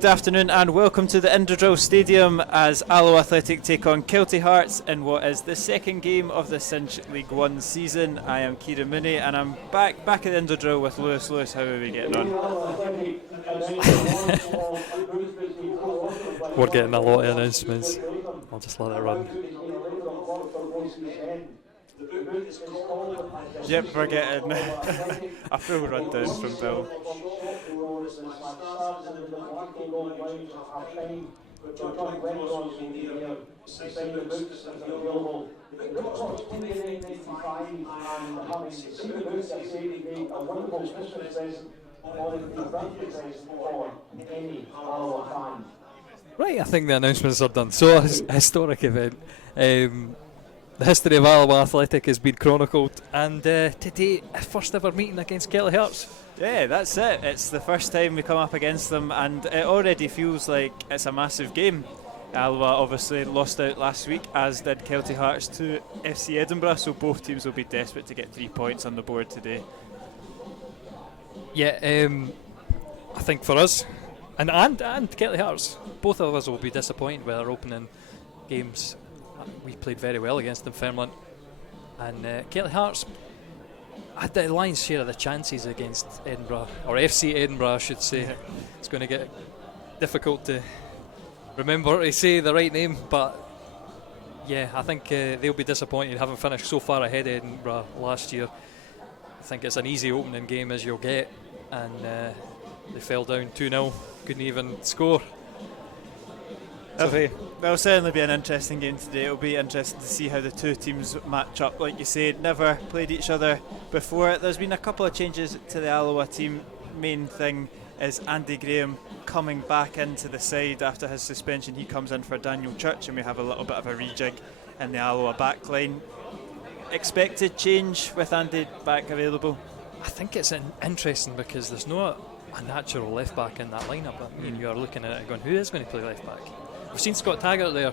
Good afternoon and welcome to the Indradrill Stadium as Alloa Athletic take on Kelty Hearts in what is the second game of the Cinch League 1 season. I am Kieran Mooney and I'm back at the Indradrill with Lewis. Lewis, how are we getting on? We're getting a lot of announcements. I'll just let it run. Yep, we're getting a full rundown from Bill. Right, I think the announcements are done. So, a historic event. The history of Alloa Athletic has been chronicled, and today, first ever meeting against Kelty Hearts. Yeah, that's it. It's the first time we come up against them, and it already feels like it's a massive game. Alloa obviously lost out last week, as did Kelty Hearts to FC Edinburgh, so both teams will be desperate to get 3 points on the board today. Yeah, I think for us, and Kelty Hearts, both of us will be disappointed with our opening games. We played very well against Dunfermline, and Kelty Hearts had the lion's share of the chances against Edinburgh, or FC Edinburgh I should say. It's going to get difficult to remember to say the right name, but yeah, I think they'll be disappointed having finished so far ahead of Edinburgh last year. I think it's an easy opening game as you'll get, and they fell down 2-0, couldn't even score. There'll certainly be an interesting game today. It'll be interesting to see how the two teams match up. Like you said, never played each other before. There's been a couple of changes to the Alloa team. Main thing is Andy Graham coming back into the side after his suspension. He comes in for Daniel Church, and we have a little bit of a rejig in the Alloa back line. Expected change with Andy back available? I think it's interesting because there's no a natural left back in that lineup. I mean, you are looking at it going, who is going to play left back? We've seen Scott Taggart there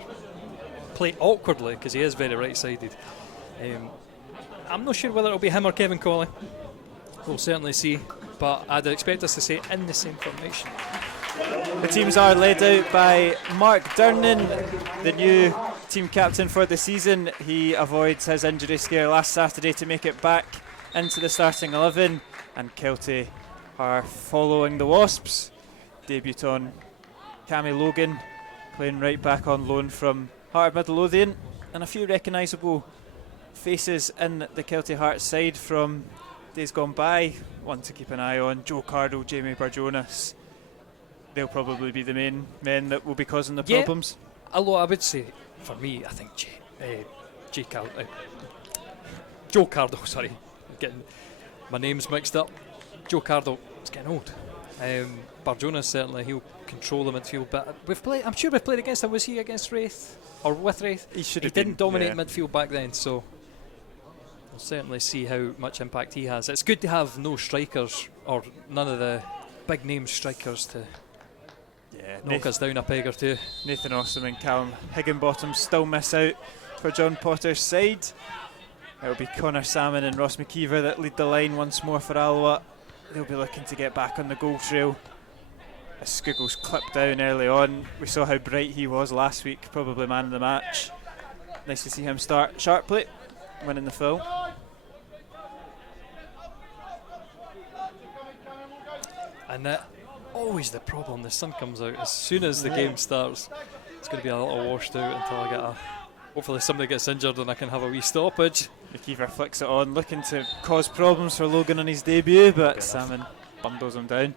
play awkwardly because he is very right-sided. I'm not sure whether it'll be him or Kevin Colley. We'll certainly see, but I'd expect us to say in the same formation. The teams are led out by Mark Durnan, the new team captain for the season. He avoids his injury scare last Saturday to make it back into the starting 11, and Kelty are following the Wasps. Debutant Cammy Logan playing right back on loan from Heart of Midlothian, and a few recognisable faces in the Kelty Hearts side from days gone by. One to keep an eye on, Joe Cardle, Jamie Barjonas. They'll probably be the main men that will be causing the problems. Although I would say, for me, I think Joe Cardle, sorry, getting my names mixed up. Joe Cardle is getting old. Barjonas certainly, he'll control the midfield, but I'm sure we've played against him. Was he against Wraith or with Wraith? He didn't dominate midfield back then, so we'll certainly see how much impact he has. It's good to have no strikers or none of the big name strikers to knock us down a peg or two. Nathan Awesome and Callum Higginbottom still miss out for John Potter's side. It'll be Connor Salmon and Ross McKeever that lead the line once more for Alloa. They'll be looking to get back on the goal trail. As Scoogle's clipped down early on. We saw how bright he was last week, probably man of the match. Nice to see him start sharply, winning the foul. And always the problem, the sun comes out as soon as the game starts. It's going to be a little washed out until I get hopefully somebody gets injured and I can have a wee stoppage. McKeever flicks it on, looking to cause problems for Logan on his debut, but Salmon bundles him down.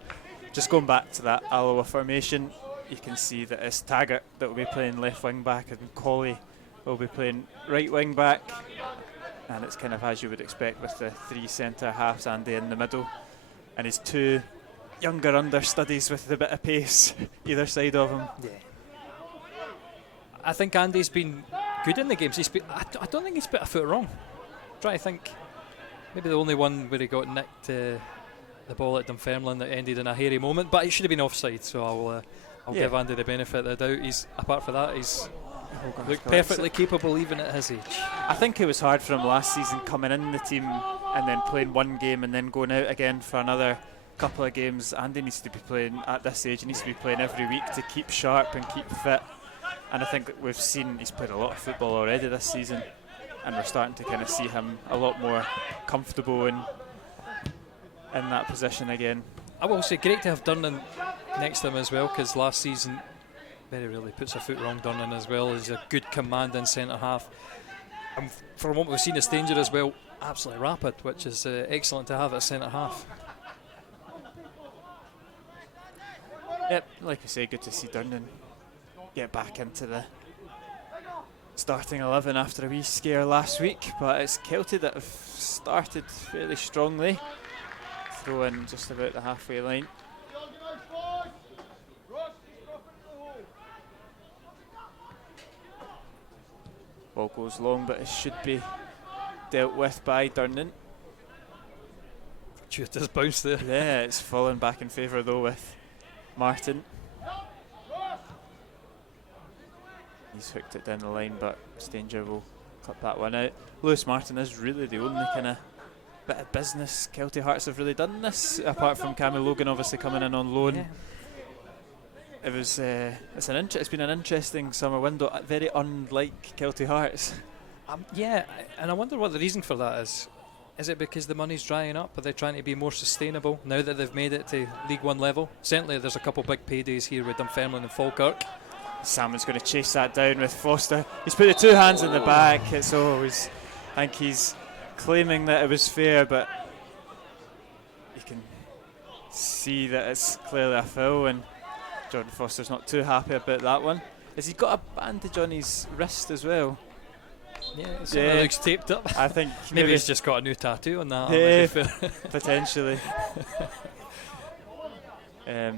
Just going back to that Alloa formation, you can see that it's Taggart that will be playing left wing back and Colley will be playing right wing back, and it's kind of as you would expect with the three centre halves, Andy in the middle and his two younger understudies with the bit of pace either side of him. Yeah, I think Andy's been good in the games. I don't think he's put a foot wrong. I'm trying to think, maybe the only one where he got nicked the ball at Dunfermline that ended in a hairy moment, but it should have been offside, so I'll give Andy the benefit of the doubt. Apart from that, he's looked perfectly capable even at his age. I think it was hard for him last season coming in the team and then playing one game and then going out again for another couple of games Andy needs to be playing at this age. He needs to be playing every week to keep sharp and keep fit. And I think we've seen he's played a lot of football already this season, and we're starting to kind of see him a lot more comfortable in that position again. I will say, great to have Durnan next to him as well, because last season very rarely puts a foot wrong. Durnan as well. He's a good commanding centre half, and from what we've seen, his danger as well, absolutely rapid, which is excellent to have at centre half. Yep, like I say, good to see Durnan get back into the starting 11 after a wee scare last week, but it's Kelty that have started fairly strongly. Throw in just about the halfway line. Ball goes long, but it should be dealt with by Durnan. Fortuitous bounce there. Yeah, it's fallen back in favour though with Martin. He's hooked it down the line, but Stanger will clip that one out. Lewis Martin is really the only kind of bit of business Kelty Hearts have really done this, apart from Cammy Logan obviously coming in on loan. Yeah. It was it's been an interesting summer window, very unlike Kelty Hearts. Yeah, and I wonder what the reason for that is. Is it because the money's drying up? Are they trying to be more sustainable now that they've made it to League One level? Certainly there's a couple big paydays here with Dunfermline and Falkirk. Salmon's going to chase that down with Foster. He's put the two hands in the back. It's always, I think he's claiming that it was fair, but you can see that it's clearly a foul, and Jordan Foster's not too happy about that one. Has he got a bandage on his wrist as well? Yeah, it looks taped up. I think maybe he's just got a new tattoo on that. Yeah, potentially. I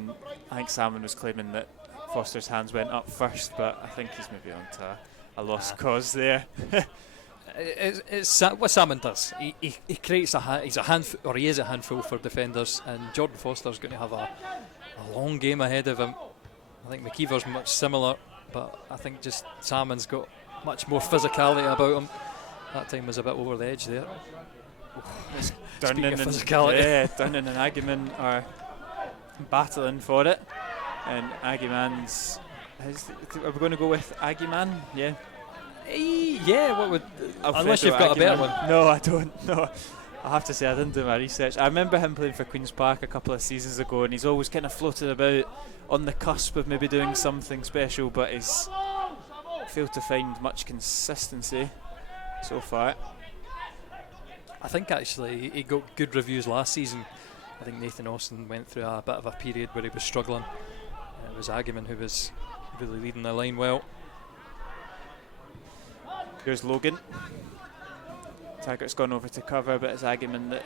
think Salmon was claiming that Foster's hands went up first, but I think he's maybe on to a lost cause there. It's what Salmon does. He creates he's a handful, or he is a handful for defenders, and Jordan Foster's going to have a long game ahead of him. I think McKeever's much similar, but I think just Salmon's got much more physicality about him. That time was a bit over the edge there. Durnan and physicality. Yeah, Durnan and Agiman are battling for it, and Agiman's. Are we going to go with Agiman? Yeah. Yeah. What would? Alfredo unless you've got Agiman. a better one. No, I don't. No. I have to say I didn't do my research. I remember him playing for Queen's Park a couple of seasons ago, and he's always kind of floated about on the cusp of maybe doing something special, but he's failed to find much consistency so far. I think actually he got good reviews last season. I think Nathan Austin went through a bit of a period where he was struggling. It was Agiman who was really leading the line well. Here's Logan. Taggart's gone over to cover, but it's Agiman that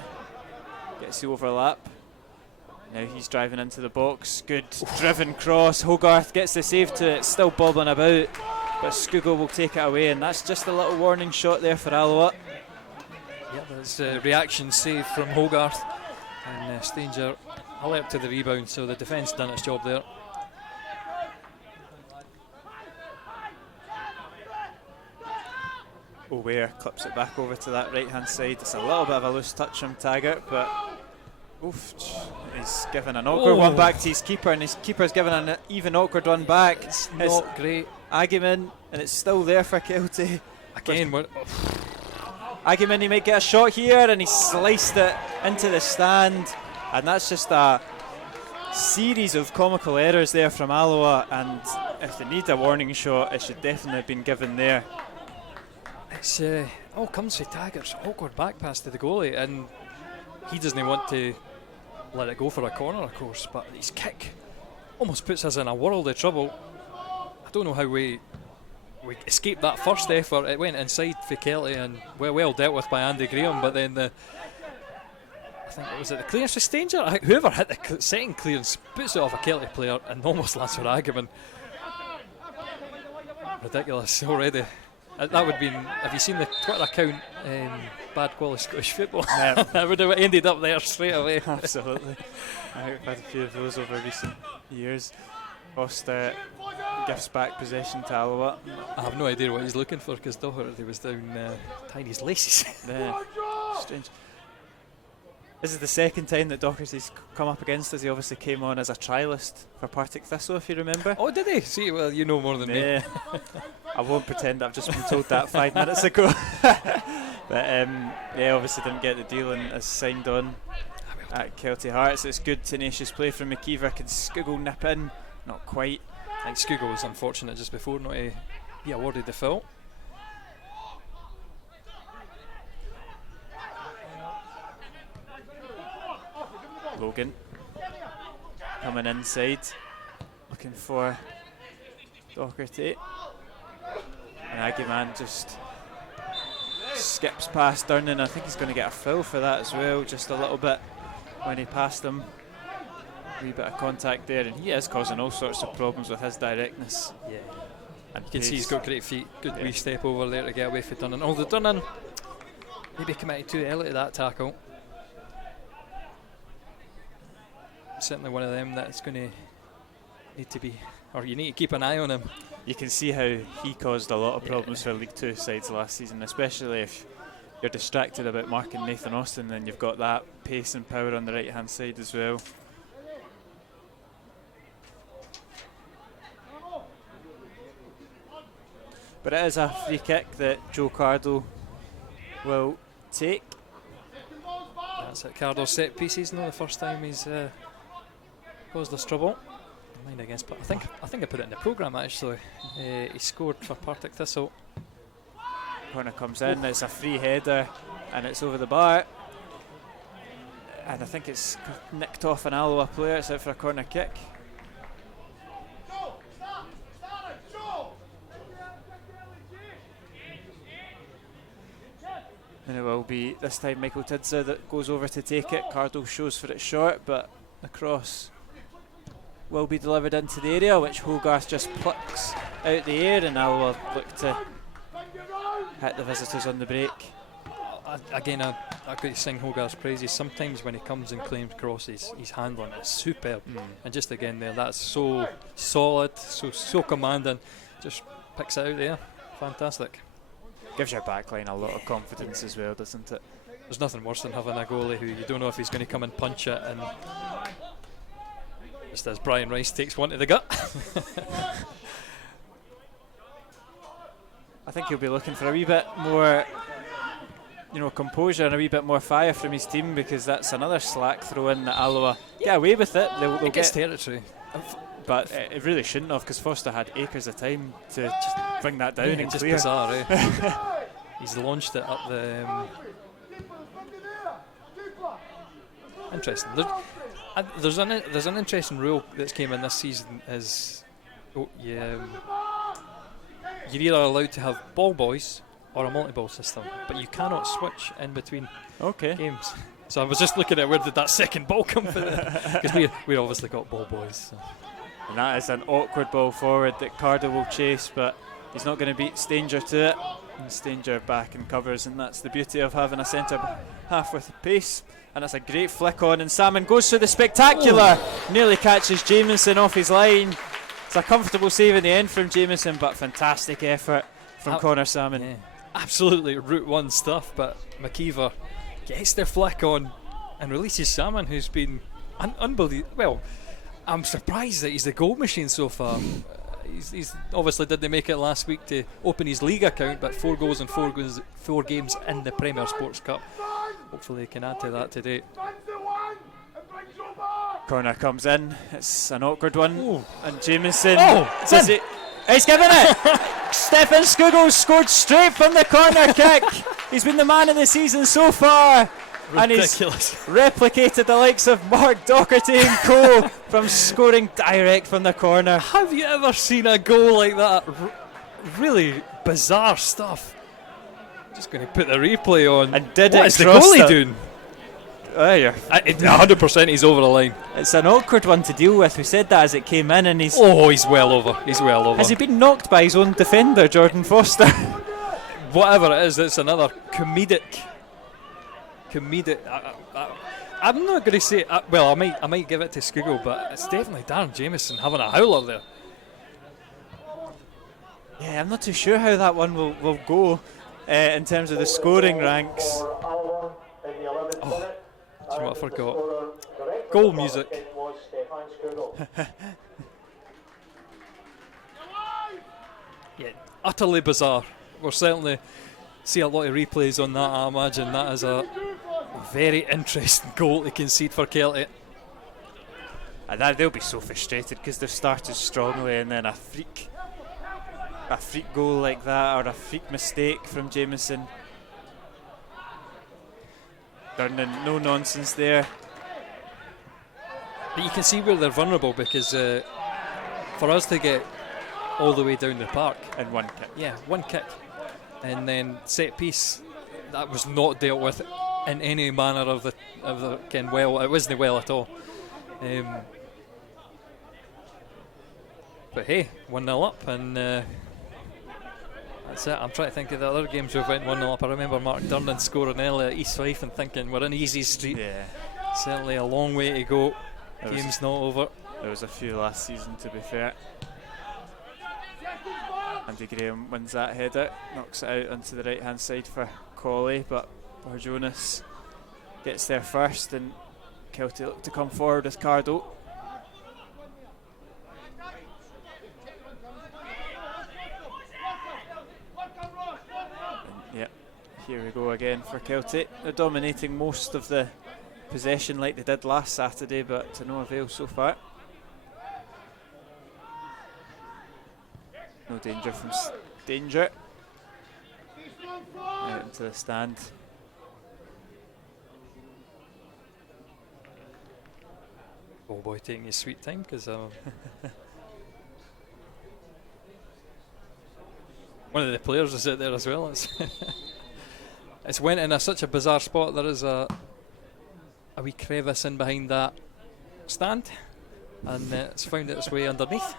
gets the overlap. Now he's driving into the box. Good driven cross. Hogarth gets the save to it. Still bobbling about, but Skugel will take it away, and that's just a little warning shot there for Alloa. Yeah, there's a reaction save from Hogarth, and Stanger alert to the rebound, so the defence done its job there. O'Ware clips it back over to that right hand side. It's a little bit of a loose touch from Taggart, but oof, he's given an awkward one back to his keeper, and his keeper's given an even awkward one back. It's not great. Agiman, and it's still there for Kelty. Again, Agiman, he might get a shot here, and he sliced it into the stand, and that's just a series of comical errors there from Alloa, and if they need a warning shot, it should definitely have been given there. It's all comes from Taggart's awkward back pass to the goalie, and he doesn't want to let it go for a corner, of course, but his kick almost puts us in a world of trouble. I don't know how we escaped that first effort. It went inside for Kelty and well dealt with by Andy Graham, but then I think it was the clearance for Stanger. Whoever hit the second clearance puts it off a Kelty player and almost lands for Agiman. Ridiculous already. That would have been, have you seen the Twitter account, Bad Quality Scottish Football? Yeah. That would have ended up there straight away. Absolutely. I've had a few of those over recent years. Foster gives back possession to Alloa. I have no idea what he's looking for, because Doherty was down tying his laces. Yeah, strange. This is the second time that Docherty's come up against us. He obviously came on as a trialist for Partick Thistle, if you remember. Oh, did he? See, well, you know more than me. Yeah. I won't pretend I've just been told that 5 minutes ago. But yeah, obviously didn't get the deal and has signed on at Kelty Hearts. It's good tenacious play from McKeever. Can Skugel nip in? Not quite. I think Skugel was unfortunate just before not to be awarded the foul. Logan coming inside, looking for Docherty. And Aguiman just skips past Durnan. I think he's going to get a foul for that as well, just a little bit when he passed him. Wee bit of contact there, and he is causing all sorts of problems with his directness. Yeah. And you can see he's got great feet, good wee step over there to get away from Durnan. Although Durnan maybe committed too early to that tackle. Certainly one of them that's going to need to be, or you need to keep an eye on him. You can see how he caused a lot of problems for League Two sides last season, especially if you're distracted about marking Nathan Austin, then you've got that pace and power on the right hand side as well. But it is a free kick that Joe Cardo will take. That's it, Cardo's set pieces, not the first time he's caused us trouble. Mind against, but I think I put it in the programme actually. He scored for Partick Thistle. Corner comes in, it's a free header and it's over the bar. And I think it's nicked off an Alloa player, it's out for a corner kick. And it will be this time Michael Tidza that goes over to take it. Cardo shows for it short, but the cross will be delivered into the area, which Hogarth just plucks out the air, and now will look to hit the visitors on the break. Again, I've got to sing Hogarth's praises. Sometimes when he comes and claims crosses, his handling is superb. And just again there, that's so solid, so commanding. Just picks it out there. Fantastic. Gives your backline a lot of confidence as well, doesn't it? There's nothing worse than having a goalie who you don't know if he's going to come and punch it, and just as Brian Rice takes one to the gut. I think he'll be looking for a wee bit more, composure and a wee bit more fire from his team, because that's another slack throw in that Alloa get away with it. They'll get territory. But it really shouldn't have, because Foster had acres of time to just bring that down and just clear. Bizarre, eh? He's launched it up the... Interesting. There's an interesting rule that's came in this season is you're either allowed to have ball boys or a multi-ball system, but you cannot switch in between games. So I was just looking at where did that second ball come from, because we obviously got ball boys. So. And that is an awkward ball forward that Cardo will chase, but he's not going to beat Stanger to it. And Stanger back and covers, and that's the beauty of having a centre half with pace. And that's a great flick on, and Salmon goes for the spectacular. Nearly catches Jamieson off his line. It's a comfortable save in the end from Jamieson, but fantastic effort from Connor Salmon. Yeah. Absolutely Route 1 stuff, but McKeever gets the flick on and releases Salmon, who's been unbelievable. Well, I'm surprised that he's the goal machine so far. He's obviously didn't make it last week to open his league account, but 4 goals in 4 games in the Premier Sports Cup. Hopefully he can add to that today. Corner comes in, it's an awkward one. Ooh. And Jamieson he's given it. Stefan Skugel scored straight from the corner kick. He's been the man of the season so far. Ridiculous. And he's replicated the likes of Mark Docherty and co from scoring direct from the corner. Have you ever seen a goal like that? Really bizarre stuff. Just going to put the replay on. And what is the goalie doing? 100% he's over the line. It's an awkward one to deal with. We said that as it came in, and he's well over. He's well over. Has he been knocked by his own defender, Jordan Foster? Whatever it is, it's another comedic. I'm not going to say. Well, I might give it to Skugel, but it's definitely Darren Jamieson having a howler there. Yeah, I'm not too sure how that one will go in terms of the scoring ranks. you know what I forgot? Goal music. Yeah, utterly bizarre. We'll certainly see a lot of replays on that. I imagine that is a very interesting goal to concede for Kelty. And they'll be so frustrated because they've started strongly, and then a freak goal like that, or a freak mistake from Jameson. Durnan, no nonsense there. But you can see where they're vulnerable, because for us to get all the way down the park in one kick. Yeah, one kick. And then set piece, that was not dealt with in any manner of the well. It wasn't well at all. But hey, 1-0 up, and that's it. I'm trying to think of the other games we've went 1-0 up. I remember Mark Durnan scoring early at East Fife and thinking we're in easy street. Yeah. Certainly a long way to go. Game's not over. There was a few last season, to be fair. Andy Graham wins that header, knocks it out onto the right hand side for Colley, but Jonas gets there first, and Kelty look to come forward with Cardo. And yeah, here we go again for Kelty. They're dominating most of the possession like they did last Saturday, but to no avail so far. No danger from danger. Out into the stand. Oh boy, taking his sweet time, because one of the players is out there as well. It's went in such a bizarre spot. There is a wee crevice in behind that stand, and it's found its way underneath.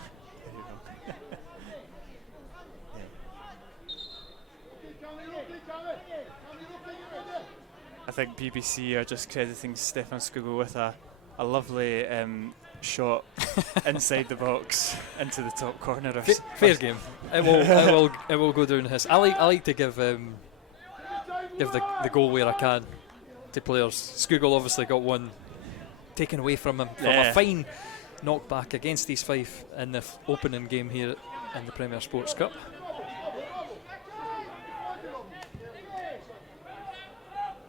I think BBC are just crediting Stefan Skugel with a lovely shot inside the box into the top corner. Fair game. It will go down his. I like to give the goal where I can to players. Skugel obviously got one taken away from him from a fine knockback against East Fife in the opening game here in the Premier Sports Cup.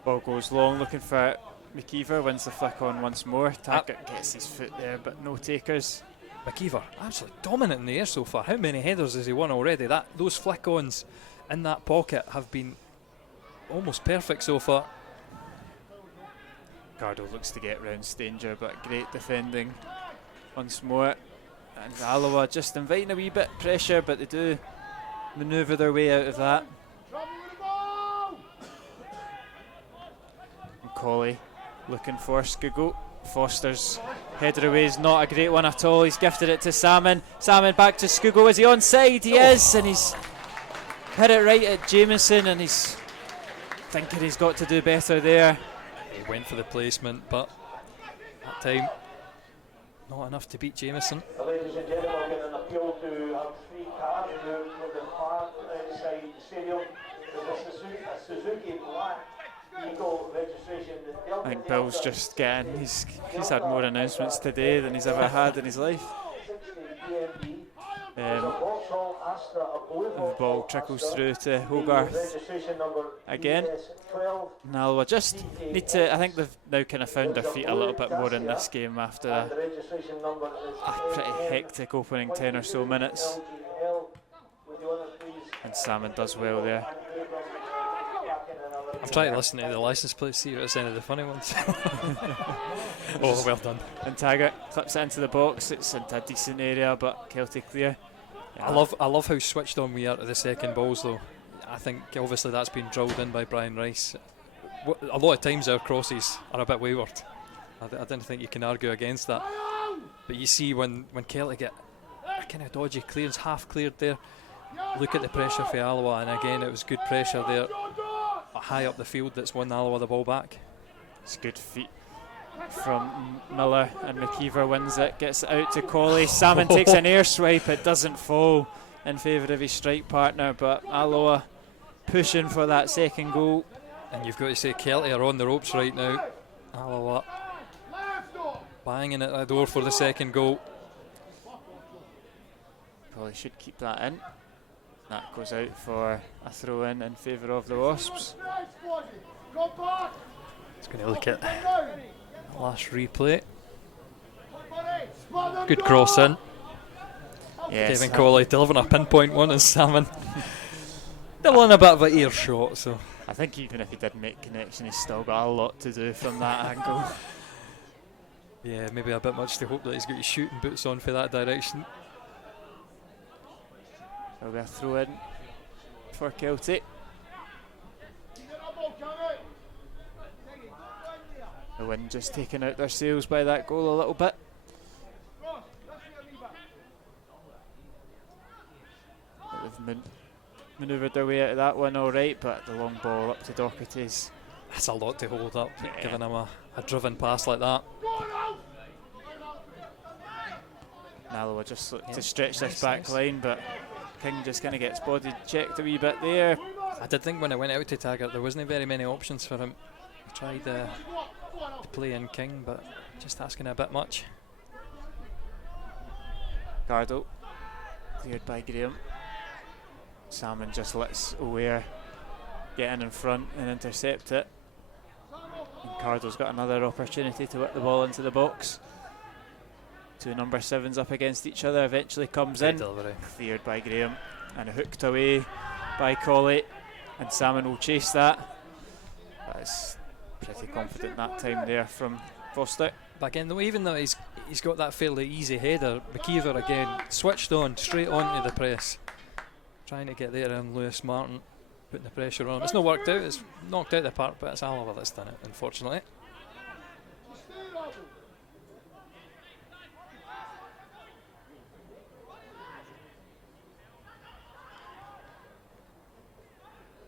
Ball goes long, looking for McKeever, wins the flick on once more. Taggart gets his foot there, but no takers. McKeever, absolutely dominant in the air so far. How many headers has he won already? Those flick-ons in that pocket have been almost perfect so far. Gardo looks to get round danger, but great defending once more. And Alloa just inviting a wee bit pressure, but they do manoeuvre their way out of that. Colley looking for Skugel. Foster's header away is not a great one at all. He's gifted it to Salmon. Salmon back to Skugel. Is he onside? He is, and he's hit it right at Jameson, and he's thinking he's got to do better there. He went for the placement, but that time not enough to beat Jameson. Ladies and gentlemen, I'm getting an appeal to have 3 cars moved from the park outside the stadium. There's a Suzuki Black Eagle registration. I think Bill's just getting, he's had more announcements today than he's ever had in his life. The ball trickles through to Hogarth again. Alloa just need to, I think they've now kind of found their feet a little bit more in this game after a pretty hectic opening 10 or so minutes. And Salmon does well there. I'm trying to listen to the licence plate, see if it's any of the funny ones. Oh, well done. And Taggart clips it into the box. It's into a decent area, but Kelty clear. Yeah. I love how switched on we are to the second balls, though. I think obviously that's been drilled in by Brian Rice. A lot of times our crosses are a bit wayward. I don't think you can argue against that. But you see when Kelty get a kind of dodgy clearance, half cleared there. Look at the pressure for Alloa, and again it was good pressure there. High up the field that's won Alloa the ball back. It's good feet from Miller, and McKeever wins it, gets it out to Colley. Salmon takes an air swipe, it doesn't fall in favour of his strike partner, but Alloa pushing for that second goal. And you've got to say Kelty are on the ropes right now. Alloa banging at the door for the second goal. Probably should keep that in. That goes out for a throw in favour of the Wasps. Just going to look at the last replay. Good cross in. Yes, Kevin Colley delivering a pinpoint one, and Salmon still in a bit of an earshot. So I think even if he didn't make connection, he's still got a lot to do from that angle. yeah, maybe a bit much to hope that he's got his shooting boots on for that direction. There'll be a throw in for Kelty. The wind just taking out their sails by that goal a little bit. But they've manoeuvred their way out of that one all right, but the long ball up to Doherty's. That's a lot to hold up, giving him a driven pass like that. Alloa just looked to stretch this back line, but King just kind of gets body checked a wee bit there. I did think when I went out to Taggart there wasn't very many options for him. He tried to play in King, but just asking a bit much. Cardo cleared by Graham. Salmon just lets O'Ware get in front and intercept it. And Cardo's got another opportunity to whip the ball into the box. Two number 7s up against each other, eventually comes in. Delivery. Cleared by Graham and hooked away by Colley, and Salmon will chase that. That's pretty confident that time there from Foster. But again, though, even though he's got that fairly easy header, McKeever again switched on straight onto the press, trying to get there, and Lewis Martin putting the pressure on him. It's not worked out, it's knocked out the park, but it's Alloa that's done it, unfortunately.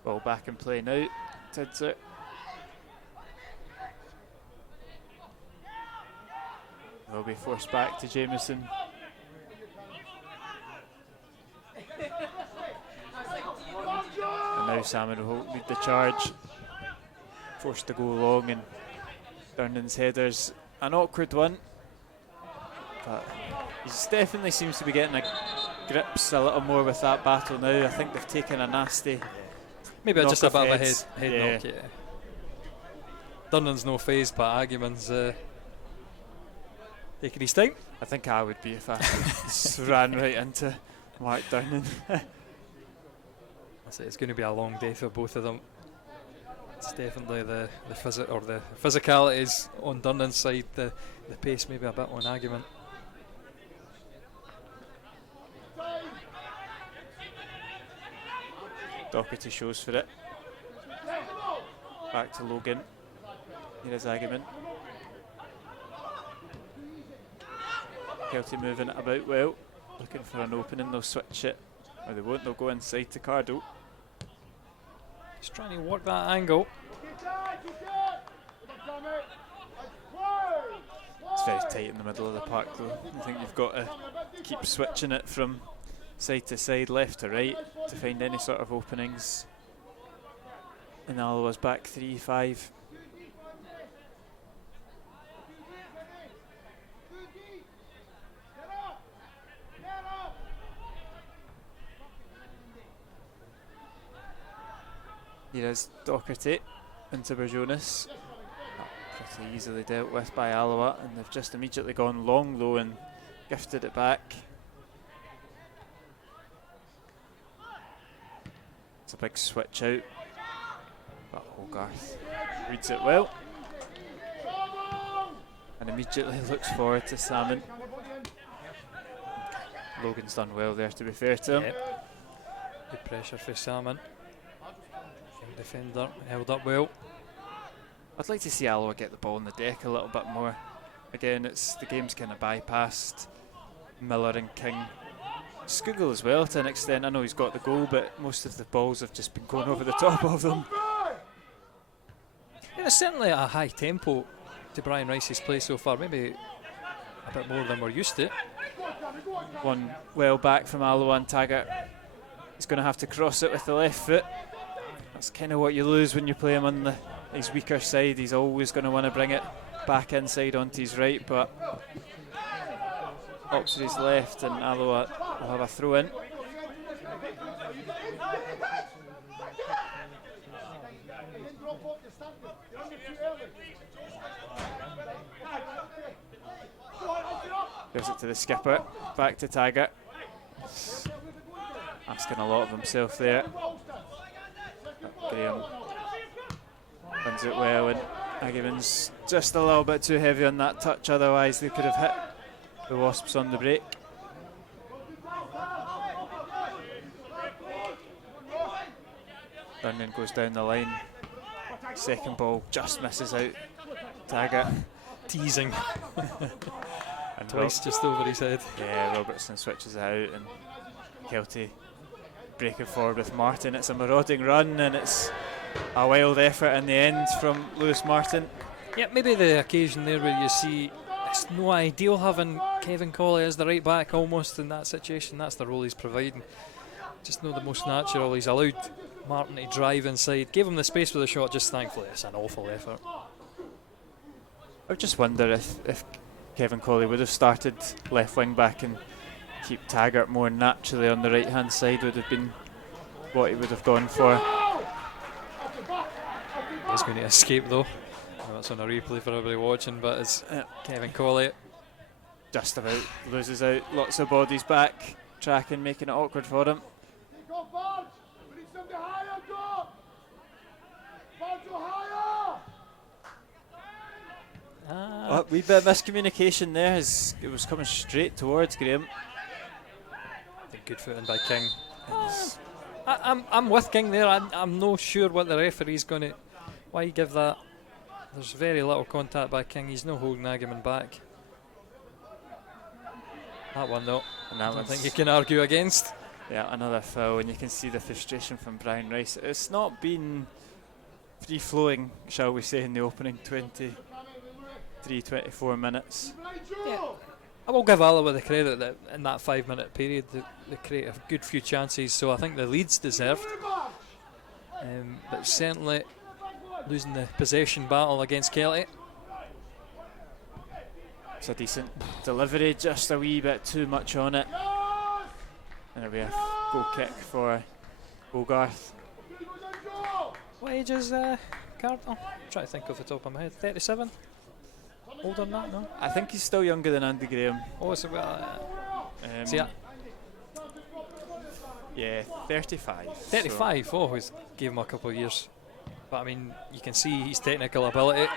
Ball back in play now. Tidser. Will be forced back to Jameson. And now Salmon will lead the charge. Forced to go long, and Durnan's header's an awkward one. But he definitely seems to be getting a grips a little more with that battle now. I think they've taken a nasty Maybe just a bit of a head yeah. knock, yeah. Durnan's no phased, but Agumann's taking his time. I think I would be if I ran right into Mark Durnan. It's going to be a long day for both of them. It's definitely the physicality is on Durnan's side, the pace maybe a bit on Agumann. Doherty shows for it. Back to Logan. Here is Agumann. Kelty moving it about well. Looking for an opening, they'll switch it. Or they won't, they'll go inside to Cardo. Just trying to work that angle. It's very tight in the middle of the park though. I think you've got to keep switching it from side to side, left to right, to find any sort of openings. And Alloa's back 3-5. Here is Doherty into Burjonas. Pretty easily dealt with by Alloa, and they've just immediately gone long though and gifted it back. It's a big switch out, but Hogarth reads it well and immediately looks forward to Salmon. Logan's done well there, to be fair to him. Yep. Good pressure for Salmon. Defender held up well. I'd like to see Alloa get the ball on the deck a little bit more. Again, it's the game's kind of bypassed Miller and King. Skugel as well to an extent. I know he's got the goal, but most of the balls have just been going over the top of them. Yeah, it's certainly a high tempo to Brian Rice's play so far, maybe a bit more than we're used to. One well back from Alloa, and Taggart. He's going to have to cross it with the left foot. That's kind of what you lose when you play him on the his weaker side, he's always going to want to bring it back inside onto his right, but opts to his left, and Alloa will have a throw in. Gives it to the skipper, back to Taggart. Asking a lot of himself there. Graham wins it well, and Agyeman's just a little bit too heavy on that touch, otherwise they could have hit the Wasps on the break. Durnan goes down the line. Second ball just misses out. Taggart teasing. And twice just over his head. Yeah, Robertson switches it out, and Kelty breaking forward with Martin. It's a marauding run, and it's a wild effort in the end from Lewis Martin. Yeah, maybe the occasion there where you see it's no ideal having Kevin Colley as the right back almost in that situation. That's the role he's providing. Just not the most natural. He's allowed Martin to drive inside, gave him the space for the shot, just thankfully it's an awful effort. I just wonder if Kevin Colley would have started left wing back and keep Taggart more naturally on the right hand side, would have been what he would have gone for. He's going to escape though. That's on a replay for everybody watching, but it's Kevin Colley just about loses out. Lots of bodies back, tracking, making it awkward for him. A wee bit of miscommunication there. It was coming straight towards Graham. Good footing by King. I'm with King there. I'm not sure what the referee's going to. Why give that? There's very little contact by King. He's not holding Agyeman back. That one though, and I don't think you can argue against. Yeah, another foul, and you can see the frustration from Brian Rice. It's not been free-flowing, shall we say, in the opening 24 minutes. Yeah. I will give Alloa the credit that in that 5-minute period they create a good few chances, so I think the lead's deserved. But certainly losing the possession battle against Kelty. It's a decent delivery, just a wee bit too much on it. And it'll be a goal kick for Bogarth. What age is Carter? I'm trying to think off the top of my head. 37? Older than that, no? I think he's still younger than Andy Graham. Oh, so yeah, 35. 35, so. Oh, he's gave him a couple of years. But I mean, you can see his technical ability.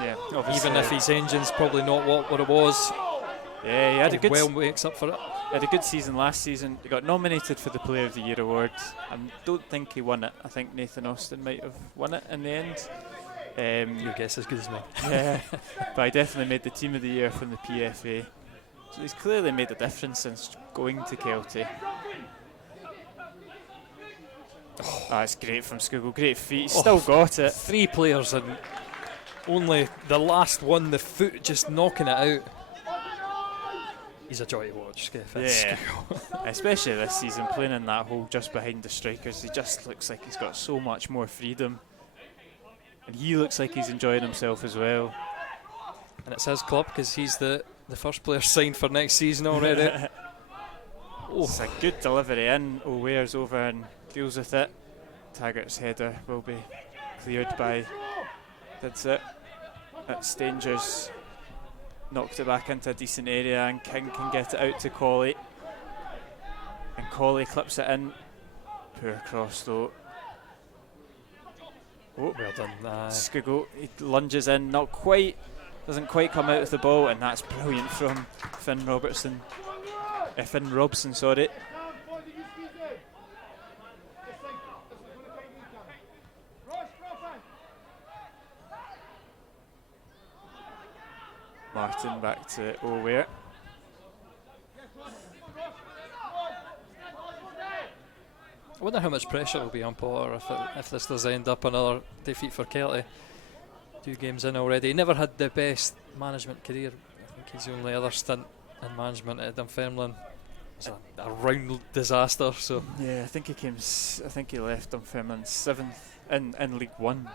Yeah, obviously. Even if his engine's probably not what it was. Yeah, he had a good. Well, makes up for it. He had a good season last season. He got nominated for the Player of the Year award. I don't think he won it. I think Nathan Austin might have won it in the end. Your guess as good as mine. Yeah, but I definitely made the Team of the Year from the PFA. So he's clearly made a difference since going to Kelty. Oh, that's great from Skugel. Great feet. He's still got it. 3 players and only the last one, the foot just knocking it out. He's a joy to watch, yeah. Especially this season, playing in that hole just behind the strikers. He just looks like he's got so much more freedom. And he looks like he's enjoying himself as well. And it's his club because he's the first player signed for next season already. It's a good delivery in. O'Ware's over and deals with it. Taggart's header will be cleared by Didsit. That's Dangers. Knocked it back into a decent area, and King can get it out to Colley. And Colley clips it in. Poor cross though. Oh, well done. Skugel, he lunges in, not quite, doesn't quite come out with the ball, and that's brilliant from Finn Robson, sorry. Martin back to O'Ware. I wonder how much pressure will be on Potter if this does end up another defeat for Kelty. 2 games in already. He never had the best management career. I think his only other stint in management at Dunfermline was a round disaster. So yeah, I think he left Dunfermline 7th in League One.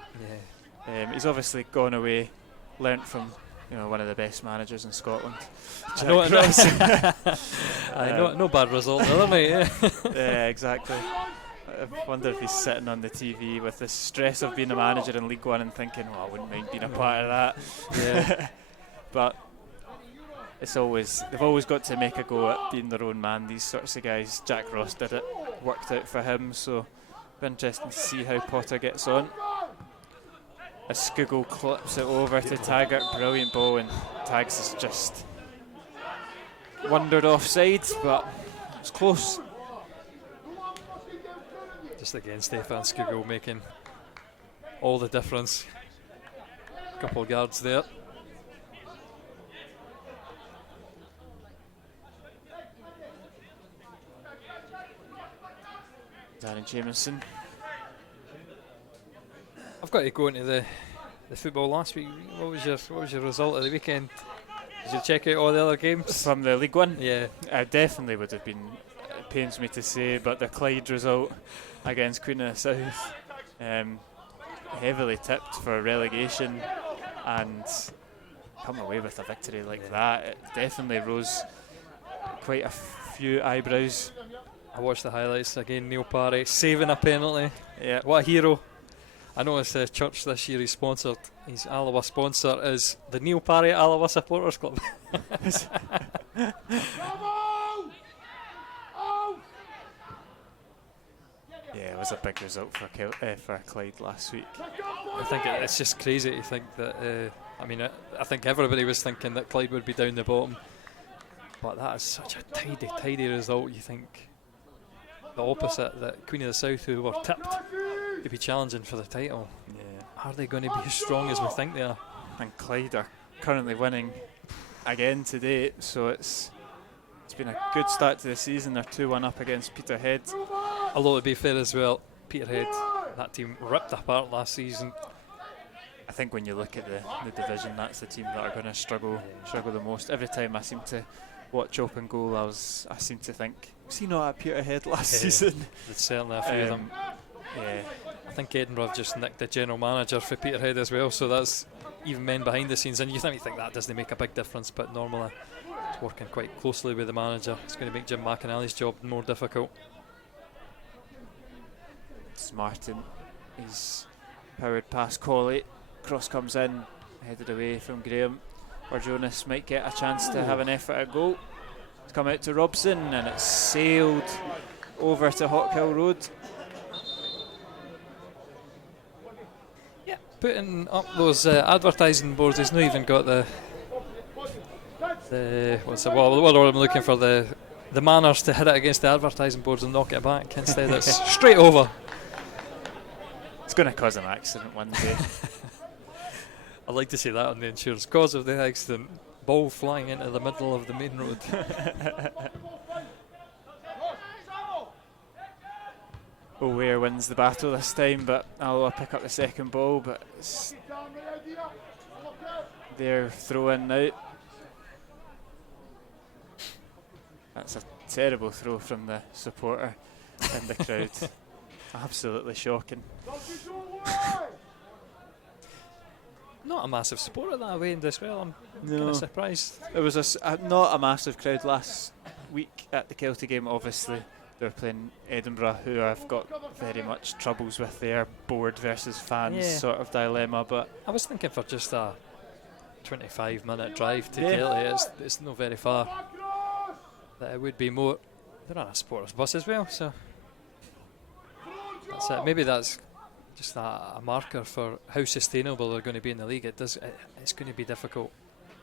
Yeah. He's obviously gone away, learnt from one of the best managers in Scotland. I know, no bad result the other night. Yeah, exactly. I wonder if he's sitting on the TV with the stress of being a manager in League One and thinking, well, I wouldn't mind being a part of that. Yeah. But they've always got to make a go at being their own man, these sorts of guys. Jack Ross did it, worked out for him, so it'll be interesting to see how Potter gets on. As Skugel clips it over to Taggart, brilliant ball, and Tags has just wandered offside, but it's close. Just again, Stefan Skugel making all the difference. Couple of guards there. Darren Jamieson. I've got to go into the football last week. What was your result of the weekend? Did you check out all the other games from the League One? Yeah, I definitely would have been. It pains me to say, but the Clyde result against Queen of the South, heavily tipped for relegation, and come away with a victory like that, it definitely rose quite a few eyebrows. I watched the highlights again. Neil Parry saving a penalty. Yeah, what a hero! I noticed the church this year he's sponsored. His Alloa sponsor is the Neil Parry Alloa Supporters Club. Yeah, it was a big result for Clyde last week. I think it's just crazy to think that. I think everybody was thinking that Clyde would be down the bottom, but that is such a tidy result. You think the opposite, that Queen of the South, who were tipped to be challenging for the title, are they going to be as strong as we think they are? And Clyde are currently winning again today, so it's been a good start to the season. They're 2-1 up against Peterhead. Although to be fair as well, Peterhead, that team ripped apart last season. I think when you look at the division, that's the team that are going to struggle the most. Every time I seem to watch open goal, I seem to think, was he not at Peterhead last season? There's certainly a few of them. Yeah. I think Edinburgh have just nicked the general manager for Peterhead as well, so that's even men behind the scenes, and you think that doesn't make a big difference, but normally it's working quite closely with the manager. It's going to make Jim McAnally's job more difficult. It's Martin. He's powered past Colley. Cross comes in, headed away from Graham, where Jonas might get a chance to have an effort at goal. It's come out to Robson, and it's sailed over to Hawkhill Road. Putting up those advertising boards, he's not even got the what's the word I'm looking for, the manners to hit it against the advertising boards and knock it back. Instead it's straight over. It's going to cause an accident one day. I'd like to see that on the insurance. Cause of the accident, ball flying into the middle of the main road. O'Ware wins the battle this time, but Alloa pick up the second ball, but they're throw-in now. That's a terrible throw from the supporter in the crowd. Absolutely shocking. Not a massive supporter that way in as well. I'm kind of surprised. It was not a massive crowd last week at the Kelty game, obviously. They're playing Edinburgh, who have got very much troubles with their board versus fans sort of dilemma. But I was thinking for just a 25-minute drive to Kelty, it's not very far. That it would be more. They're on a supporters bus as well, so that's it. Maybe that's just a marker for how sustainable they're going to be in the league. It's going to be difficult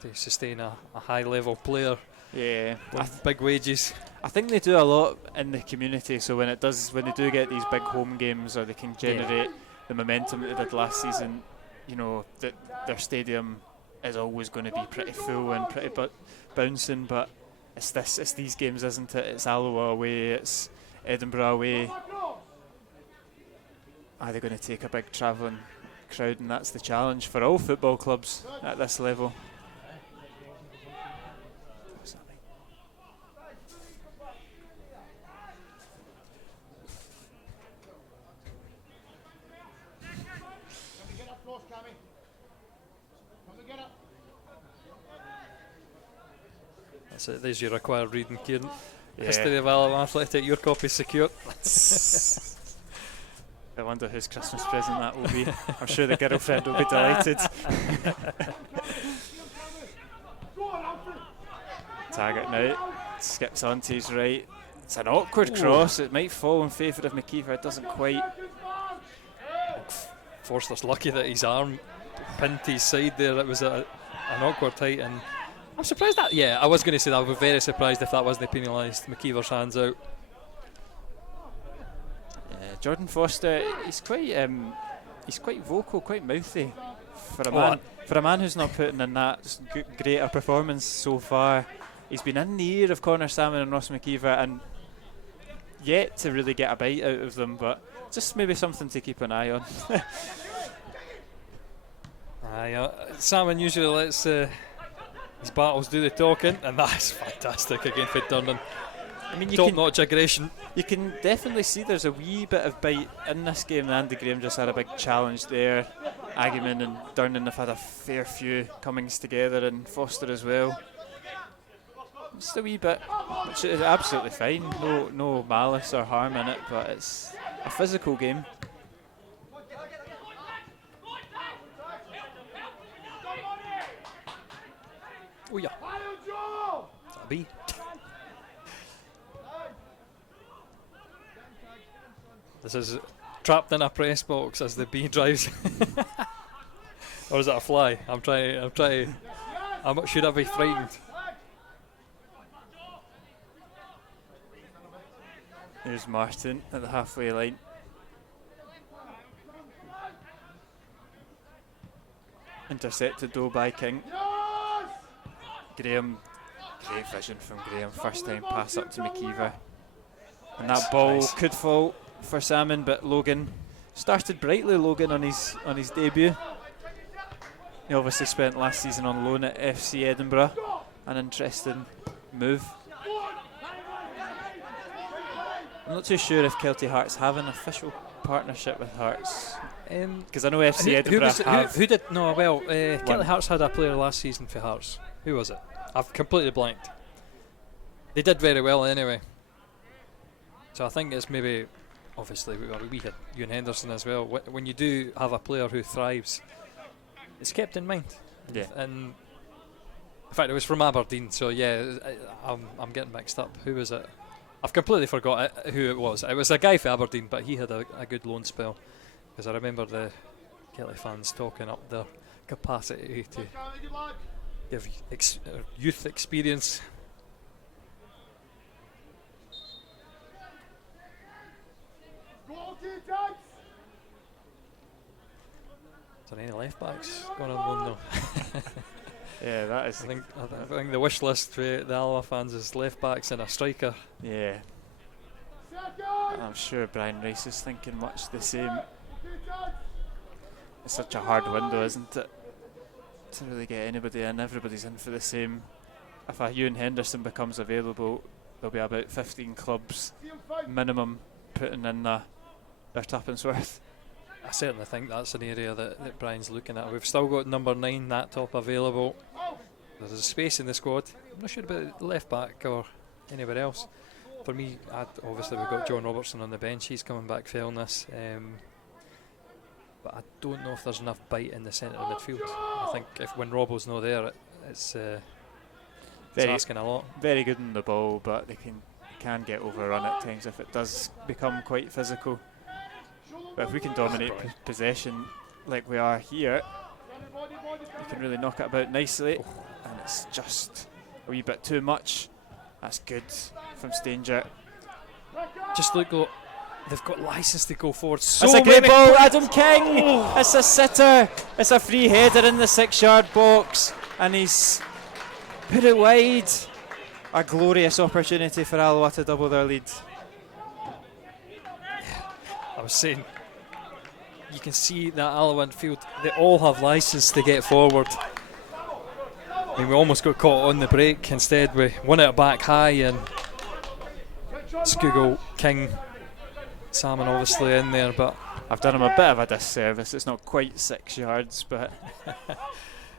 to sustain a high-level player. Yeah, with big wages. I think they do a lot in the community, so when they do get these big home games, or they can generate the momentum that they did last season, that their stadium is always going to be pretty full and pretty bouncing. But it's these games, isn't it? It's Alloa away, it's Edinburgh away. Are they going to take a big travelling crowd? And that's the challenge for all football clubs at this level. So there's your required reading, Kieran. Yeah. History of Alloa Athletic, your copy's secure. I wonder whose Christmas present that will be. I'm sure the girlfriend will be delighted. Taggart now skips onto his right. It's an awkward cross. It might fall in favour of McKeever. It doesn't quite. Forster's lucky that his arm pinned to his side there. It was an awkward height, and I'm surprised that. Yeah, I was going to say that. I would be very surprised if that wasn't penalised. McKeever's hands out. Jordan Foster, he's quite vocal, quite mouthy for a man who's not putting in that great a performance so far. He's been in the ear of Connor Salmon and Ross McKeever and yet to really get a bite out of them, but just maybe something to keep an eye on. Salmon usually lets his battles do the talking, and that's fantastic again for Durnan. I mean, top-notch aggression. You can definitely see there's a wee bit of bite in this game. Andy Graham just had a big challenge there. Agyeman and Durnan have had a fair few comings together, and Foster as well. Just a wee bit, which is absolutely fine. No malice or harm in it, but it's a physical game. Oh yeah. Is that a B? This is trapped in a press box as the bee drives. Or is that a fly? Should I be frightened? There's Martin at the halfway line. Intercepted though by King. Graham, great vision from Graham. First time pass up to McKeever. And that ball could fall for Salmon, but Logan started brightly. Logan on his debut. He obviously spent last season on loan at FC Edinburgh. An interesting move. I'm not too sure if Kelty Hearts have an official partnership with Hearts, because I know FC Edinburgh have. Who did? No, well, Kelty Hearts had a player last season for Hearts. Who was it? I've completely blanked. They did very well anyway. So I think it's maybe, obviously, we had Ewan Henderson as well. When you do have a player who thrives, it's kept in mind. Yeah. And in fact, it was from Aberdeen, so yeah, I'm getting mixed up. Who was it? I've completely forgot who it was. It was a guy for Aberdeen, but he had a good loan spell. Because I remember the Kelty fans talking up their capacity to give youth experience. Is there any left backs going on loan though? Yeah, that is. I think the wish list for the Alloa fans is left backs and a striker. Yeah. I'm sure Brian Rice is thinking much the same. It's such a hard window, isn't it, to really get anybody in. Everybody's in for the same. If a Ewan Henderson becomes available, there'll be about 15 clubs minimum putting in their tuppence worth. I certainly think that's an area that Brian's looking at. We've still got number 9, that top available. There's a space in the squad. I'm not sure about left back or anywhere else. For me, obviously we've got John Robertson on the bench. He's coming back for illness. But I don't know if there's enough bite in the centre of midfield. I think when Robbo's not there, it's asking a lot. Very good on the ball, but they can get overrun at times if it does become quite physical. But if we can dominate possession like we are here, we can really knock it about nicely. And it's just a wee bit too much. That's good from Stanger. Just look, they've got license to go forward. That's a great ball, Adam King. It's a sitter. It's a free header in the 6-yard box, and he's put it wide. A glorious opportunity for Alloa to double their lead. I was saying, you can see that Alloa field, they all have license to get forward. I mean, we almost got caught on the break. Instead, we won it back high, and Skugel, King, Salmon obviously in there, but I've done him a bit of a disservice. It's not quite 6 yards, but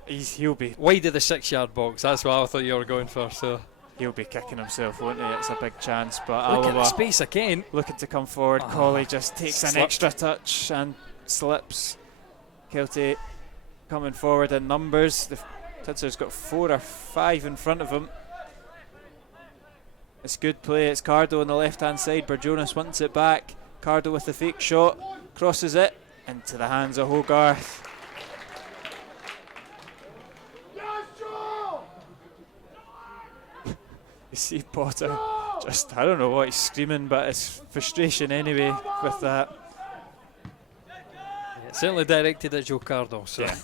he'll be wide of the 6-yard box. That's what I thought you were going for. So He'll be kicking himself, won't he? It's a big chance, but Look at the Alloa space again. looking to come forward. Colley just takes an Slipped. extra touch and slips. Kelty coming forward in numbers. The Tidsar's got 4 or 5 in front of him. It's good play. It's Cardo on the left-hand side. Burjonas wants it back. Cardo with the fake shot, crosses it into the hands of Hogarth. You see Potter just, I don't know what he's screaming, but it's frustration anyway with that. Yeah, certainly directed at Joe Cardo, so Yeah.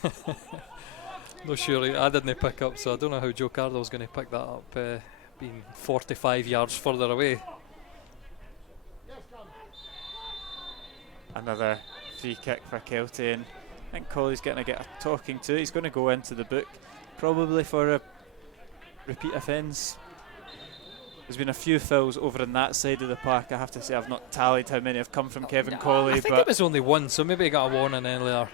no sure I didn't pick up, so I don't know how Joe Cardo's going to pick that up, being 45 yards further away. Another free kick for Kelty, and I think Colley's getting a talking to. He's going to go into the book, probably for a repeat offence. There's been a few fouls over on that side of the park. I have to say I've not tallied how many have come from Kevin Colley. I think it was only one, so maybe he got a warning earlier.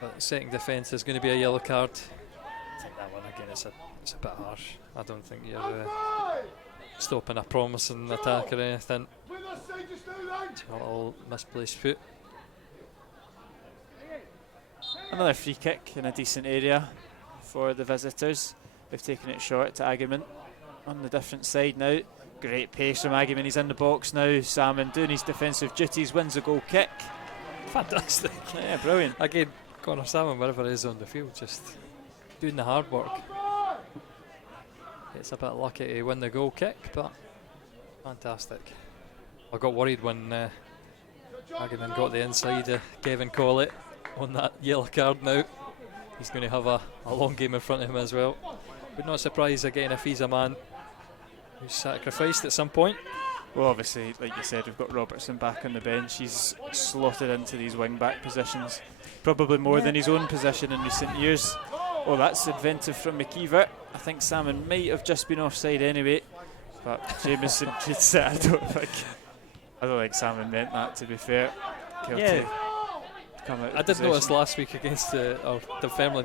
But second defence is going to be a yellow card. I think that one again is it's a bit harsh. I don't think you're stopping a promising attack or anything. It's a little misplaced foot. Another free kick in a decent area for the visitors. They've taken it short to Agaman on the different side now. Great pace from Agaman. He's in the box now. Salmon doing his defensive duties, wins a goal kick. Fantastic. Yeah, brilliant. Again, Connor Salmon, wherever he is on the field, just doing the hard work. It's a bit lucky to win the goal kick, but fantastic. I got worried when Agaman got the inside of Kevin Colley on that yellow card now. He's going to have a long game in front of him as well. Would not surprise again if he's a man who's sacrificed at some point. Well, obviously, like you said, we've got Robertson back on the bench. He's slotted into these wing-back positions, probably more than his own position in recent years. Oh, that's inventive from McKeever. I think Salmon might have just been offside anyway, but Jameson treats it. I don't think Salmon meant that, to be fair. Kelty come out of I did possession. notice last week against Dunfermline,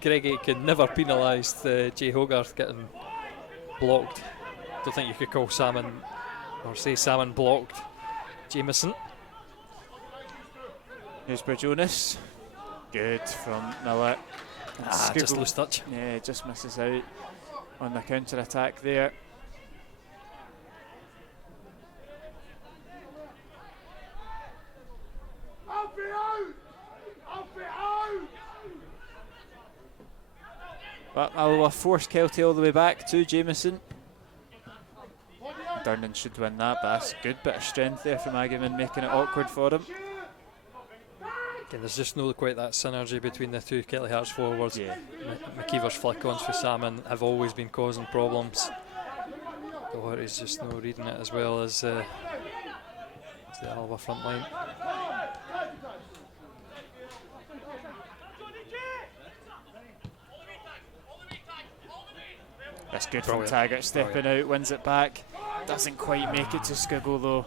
Greg Aitken never penalised Jay Hogarth getting blocked. Don't think you could call Salmon or say Salmon blocked Jameson. Here's Burjonas. Good from Miller. Just loose touch. Yeah, just misses out on the counter attack there. But Alloa force Kelty all the way back to Jameson. Durnan should win that, but that's a good bit of strength there from Agaman, making it awkward for him. Again, there's just no quite that synergy between the two Kelty Hearts forwards. Yeah. McKeever's flick-ons for Salmon have always been causing problems. Doherty's just no reading it as well as the Alloa front line. That's good Brilliant. from Taggart, stepping out, wins it back. Doesn't quite make it to Skiggle though.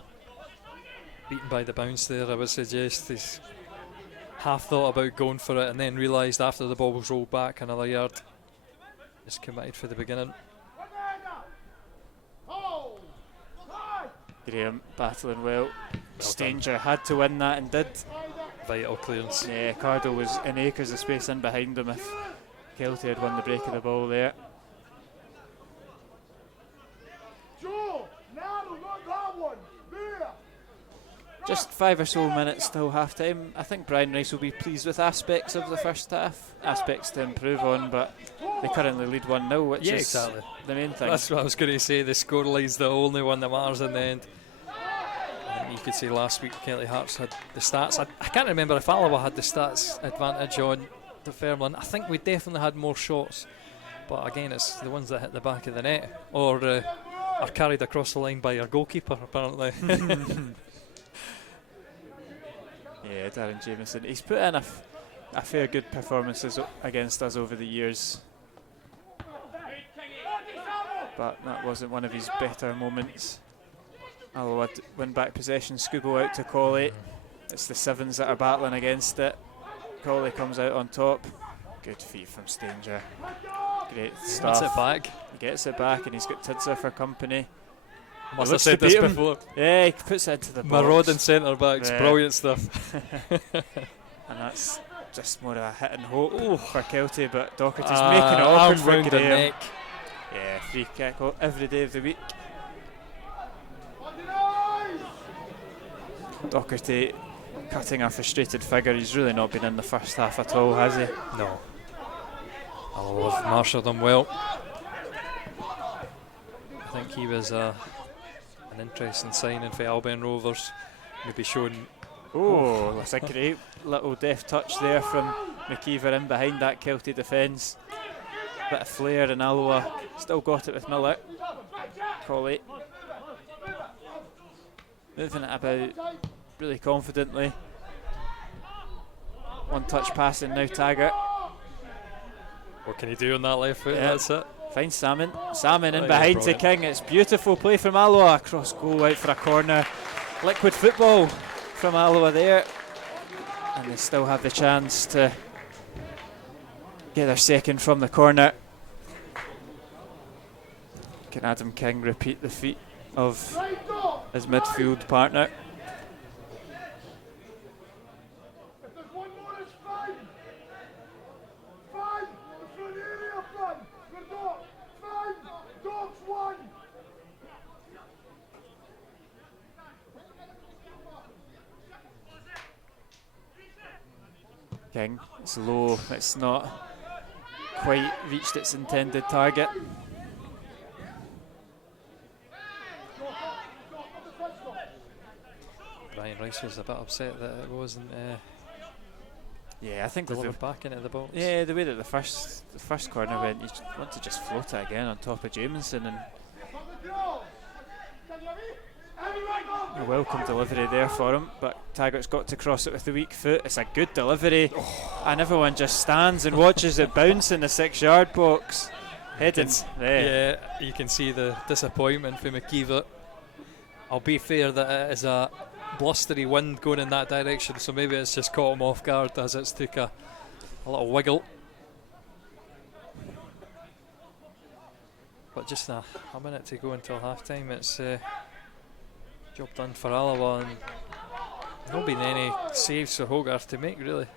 Beaten by the bounce there, I would suggest. He's half thought about going for it and then realised after the ball was rolled back another yard. Just committed for the beginning. Graham battling well. Stanger had to win that and did. Vital clearance. Yeah, Cardo was in acres of space in behind him if Kelty had won the break of the ball there. Just 5 or so minutes till half time. I think Brian Rice will be pleased with aspects of the first half, aspects to improve on, but they currently lead 1-0, which is exactly the main thing. That's what I was going to say. The scoreline's the only one that matters in the end. I think you could say last week Kelty Hearts had the stats. I can't remember if Alloa had the stats advantage on Dunfermline. I think we definitely had more shots, but again, it's the ones that hit the back of the net or are carried across the line by our goalkeeper, apparently. Yeah, Darren Jameson. He's put in a fair good performances against us over the years, but that wasn't one of his better moments. Alloa win back possession, Scooble out to Colley. It's the Sevens that are battling against it. Colley comes out on top. Good feet from Stanger. Great Gets stuff. it back. He gets it back, and he's got Tidser for company. Must have looks said to this beat him. before. Yeah, he puts it into the box. Marauding centre backs, Yeah. brilliant stuff. And that's just more of a hit and hope for Kelty, but Doherty's Ah, making it awkward arm for round the Graham. neck. Yeah, free kick every day of the week. Doherty cutting a frustrated figure. He's really not been in the first half at all, has he? No. Alloa have marshalled him well. I think he was an interesting signing for Albion Rovers. Maybe showing. Oh, that's a great little deft touch there from McKeever in behind that Kelty defence. Bit of flair, and Alloa still got it with Miller. Colley moving it about really confidently. One touch passing now, Taggart. What can he do on that left foot? Yeah. That's it. Finds Salmon. Salmon in Oh, yeah, behind to brilliant. King. It's beautiful play from Alloa. Cross goal out for a corner. Liquid football from Alloa there. And they still have the chance to get their second from the corner. Can Adam King repeat the feat of his midfield partner? King, it's low, it's not quite reached its intended target. Brian Rice was a bit upset that it wasn't Yeah, I think with delivered back into the box. yeah, the way that the first corner went, you want to just float it again on top of Jameson, and a welcome delivery there for him, but Taggart's got to cross it with the weak foot. It's a good delivery, and everyone just stands and watches it bounce in the 6-yard box. Heading there. Yeah, you can see the disappointment for McKeever. I'll be fair that it is a blustery wind going in that direction, so maybe it's just caught him off guard as it's took a little wiggle. But just a minute to go until half time. It's job done for Alloa, and not been any saves for Hogarth to make, really.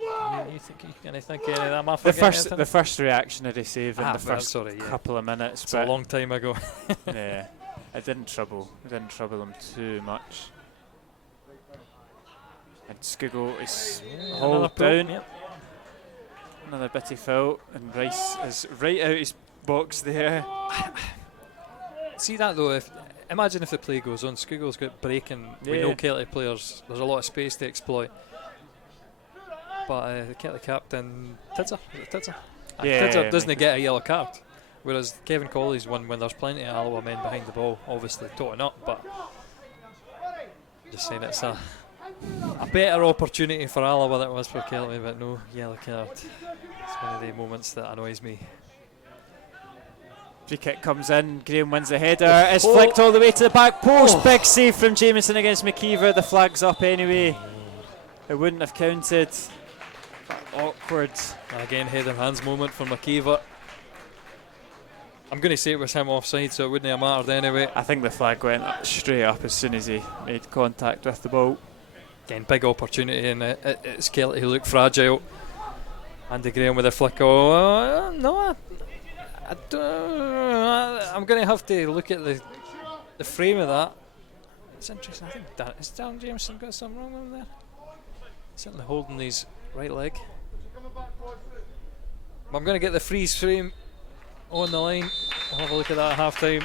You think you can think any of that? Am I forgetting The first reactionary save in the first sorry, yeah. couple of minutes, It's but a long time ago. yeah, it didn't trouble him too much. And Skugel is hauled down. Yep. Another bitty foul, and Rice is right out his box there. See that though, imagine if the play goes on, Skugel's got breaking. We know Kelty players, there's a lot of space to exploit. But the Kelty captain, Tidser, Tidser doesn't get a yellow card. Whereas Kevin Colley's one when there's plenty of Alloa men behind the ball, obviously totting up, but just saying it's a better opportunity for Alloa than it was for Kelty, but no yellow card. It's one of the moments that annoys me. Free kick comes in, Graham wins the header, it's flicked all the way to the back post. Big save from Jameson against McKeever. The flag's up anyway. It wouldn't have counted. Awkward. Again, head and hands moment for McKeever. I'm going to say it was him offside, so it wouldn't have mattered anyway. I think the flag went straight up as soon as he made contact with the ball. Again, big opportunity, and it's Kelty who look fragile. Andy Graham with a flick. No, I don't, I'm going to have to look at the frame of that. It's interesting. I think has Dan Jameson got something wrong with him there? Certainly holding his right leg. I'm going to get the freeze frame on the line. I'll have a look at that at half time.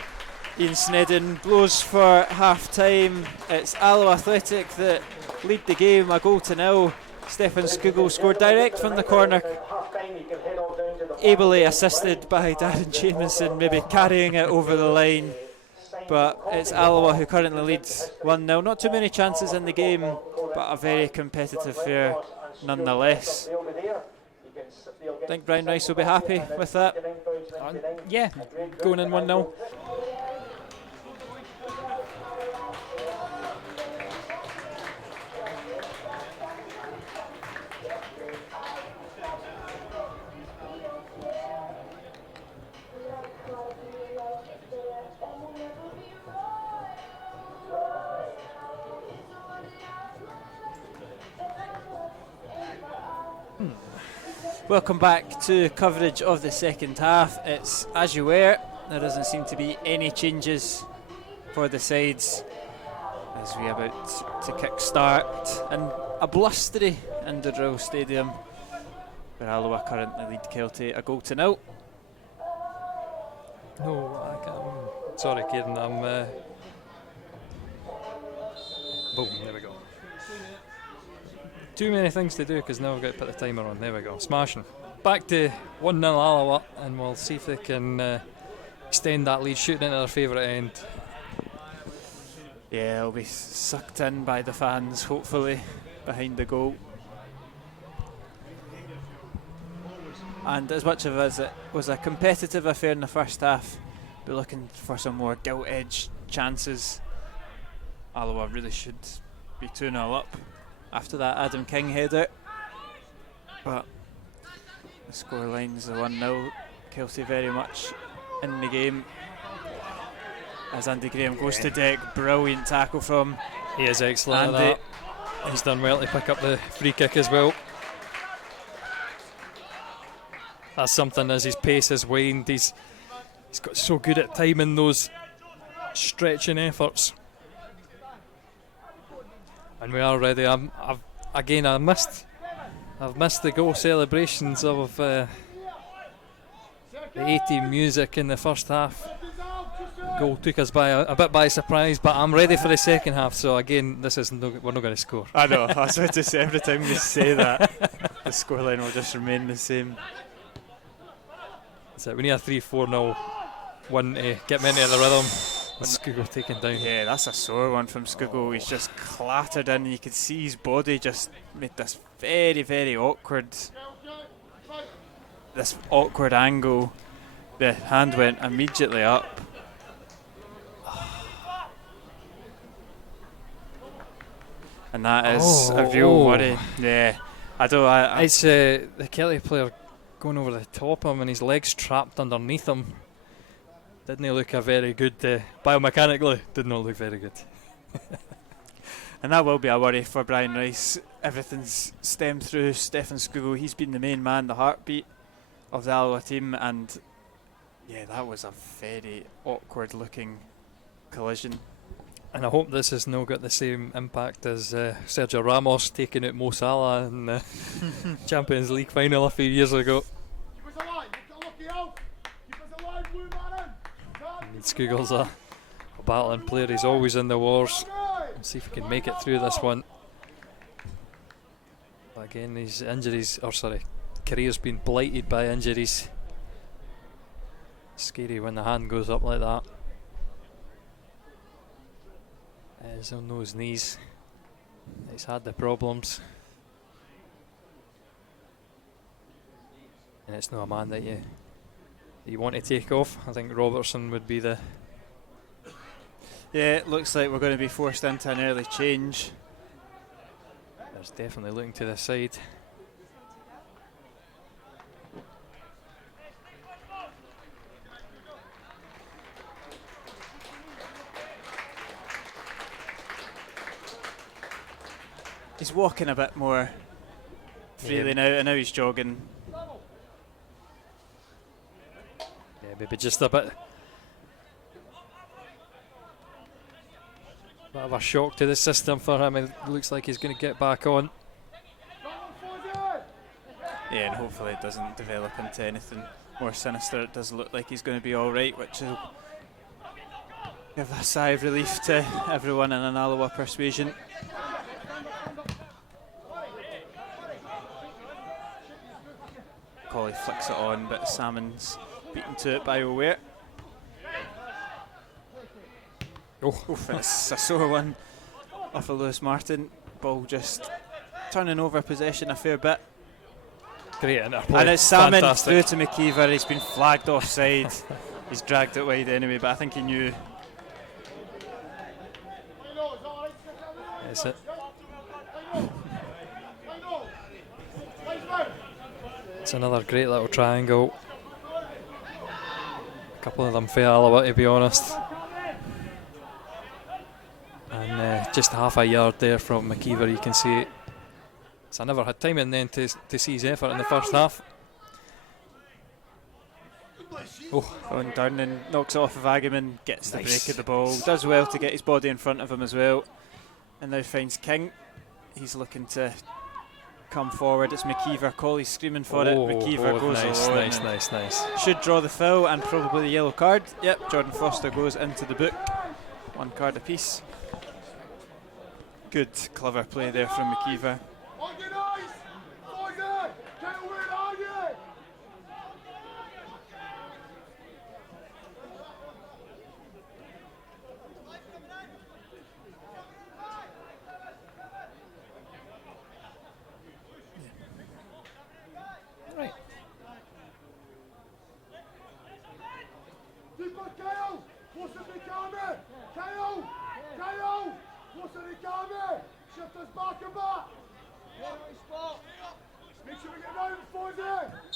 Ian Snedden blows for half time. It's Alloa Athletic that lead the game 1-0. Stefan Skugel scored direct from the corner, ably assisted by Darren Jameson, maybe carrying it over the line. But it's Alloa who currently leads 1-0. Not too many chances in the game, but a very competitive affair nonetheless. I think Brian Rice will be happy with that. Yeah, going in 1-0. Welcome back to coverage of the second half. It's as you were. There doesn't seem to be any changes for the sides as we are about to kick start in a blustery Indodrill Stadium where Alloa currently lead Kelty 1-0. No, I can't. Sorry, Kieran. Boom, there we go. Too many things to do because now I've got to put the timer on. There we go, smashing. Back to 1-0 Alloa, and we'll see if they can extend that lead, shooting into their favourite end. Yeah, it'll be sucked in by the fans, hopefully, behind the goal. And as much of as it was a competitive affair in the first half, we're looking for some more gilt-edged chances. Alloa really should be 2-0 up after that Adam King header, but the scoreline's the 1-0. Kelty very much in the game as Andy Graham goes to deck. Brilliant tackle from He is excellent Andy. at that. He's done well to pick up the free kick as well. That's something, as his pace has waned, he's got so good at timing those stretching efforts. And we are ready. I've missed the goal celebrations of the A-team music in the first half. Goal took us by a bit by surprise, but I'm ready for the second half. So again, we're not going to score. I know. I was about to say, every time we say that, the scoreline will just remain the same. That's it. We need a 3-4-0 one to get me into the rhythm. Skuggo taken down. Yeah, that's a sore one from Skuggo. He's just clattered in. You could see his body just made this very, very awkward angle. The hand went immediately up. And that is a real worry. Yeah, it's the Kelty player going over the top of him and his legs trapped underneath him. Didn't look a very good, biomechanically, did not look very good. And that will be a worry for Brian Rice. Everything's stemmed through Stefan Skuggo. He's been the main man, the heartbeat of the Alloa team, and yeah, that was a very awkward looking collision. And I hope this has not got the same impact as Sergio Ramos taking out Mo Salah in the Champions League final a few years ago. Skuggo's a battling player. He's always in the wars. Let's see if he can make it through this one. But again, his career's been blighted by injuries. Scary when the hand goes up like that. He's on those knees. He's had the problems. And it's not a man that you want to take off. I think Robertson would be the... Yeah, it looks like we're going to be forced into an early change. There's definitely looking to the side. He's walking a bit more freely now, and now he's jogging. Yeah, maybe just a bit of a shock to the system for him. It looks like he's going to get back on. Yeah, and hopefully it doesn't develop into anything more sinister. It does look like he's going to be alright, which will give a sigh of relief to everyone in an Alloa persuasion. Colley flicks it on, but Salmon's beaten to it by O'Ware. Oof, it's a sore one off of Lewis Martin. Ball just turning over possession a fair bit. Great interplay. And it's Salmon Fantastic. through to McKeever. He's been flagged offside. He's dragged it wide anyway, but I think he knew. That's it. It's another great little triangle. A couple of them for Alloa, to be honest. And just half a yard there from McKeever, you can see it. So I never had time in then to see his effort in the first half. And Durnan knocks it off of Agaman, gets the Nice. break of the ball, does well to get his body in front of him as well, and now finds King. He's looking to come forward. It's McKeever. Colley's screaming for it. McKeever goes alone. Nice. Should draw the foul and probably the yellow card. Yep, Jordan Foster goes into the book. 1 card apiece. Good, clever play there from McKeever.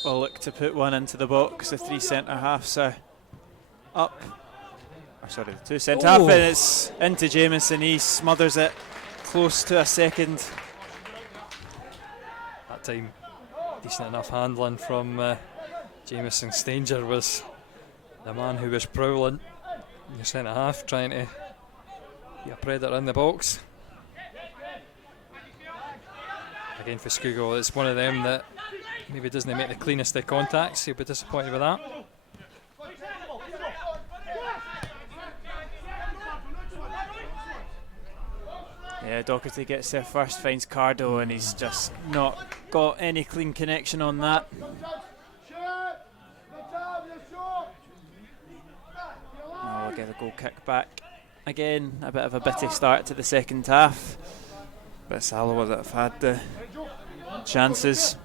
We'll look to put one into the box. The 3 centre halves are up. The 2 centre half, and it's into Jamieson. He smothers it close to a second. That time, decent enough handling from Jameson. Stanger was the man who was prowling in the centre half, trying to be a predator in the box. Again for Scougall, it's one of them that maybe doesn't make the cleanest of contacts. He'll be disappointed with that. Yeah, Doherty gets there first, finds Cardo, and he's just not got any clean connection on that. We'll get a goal kick back. Again, a bit of a bitty start to the second half, but it's Alloa that have had the chances.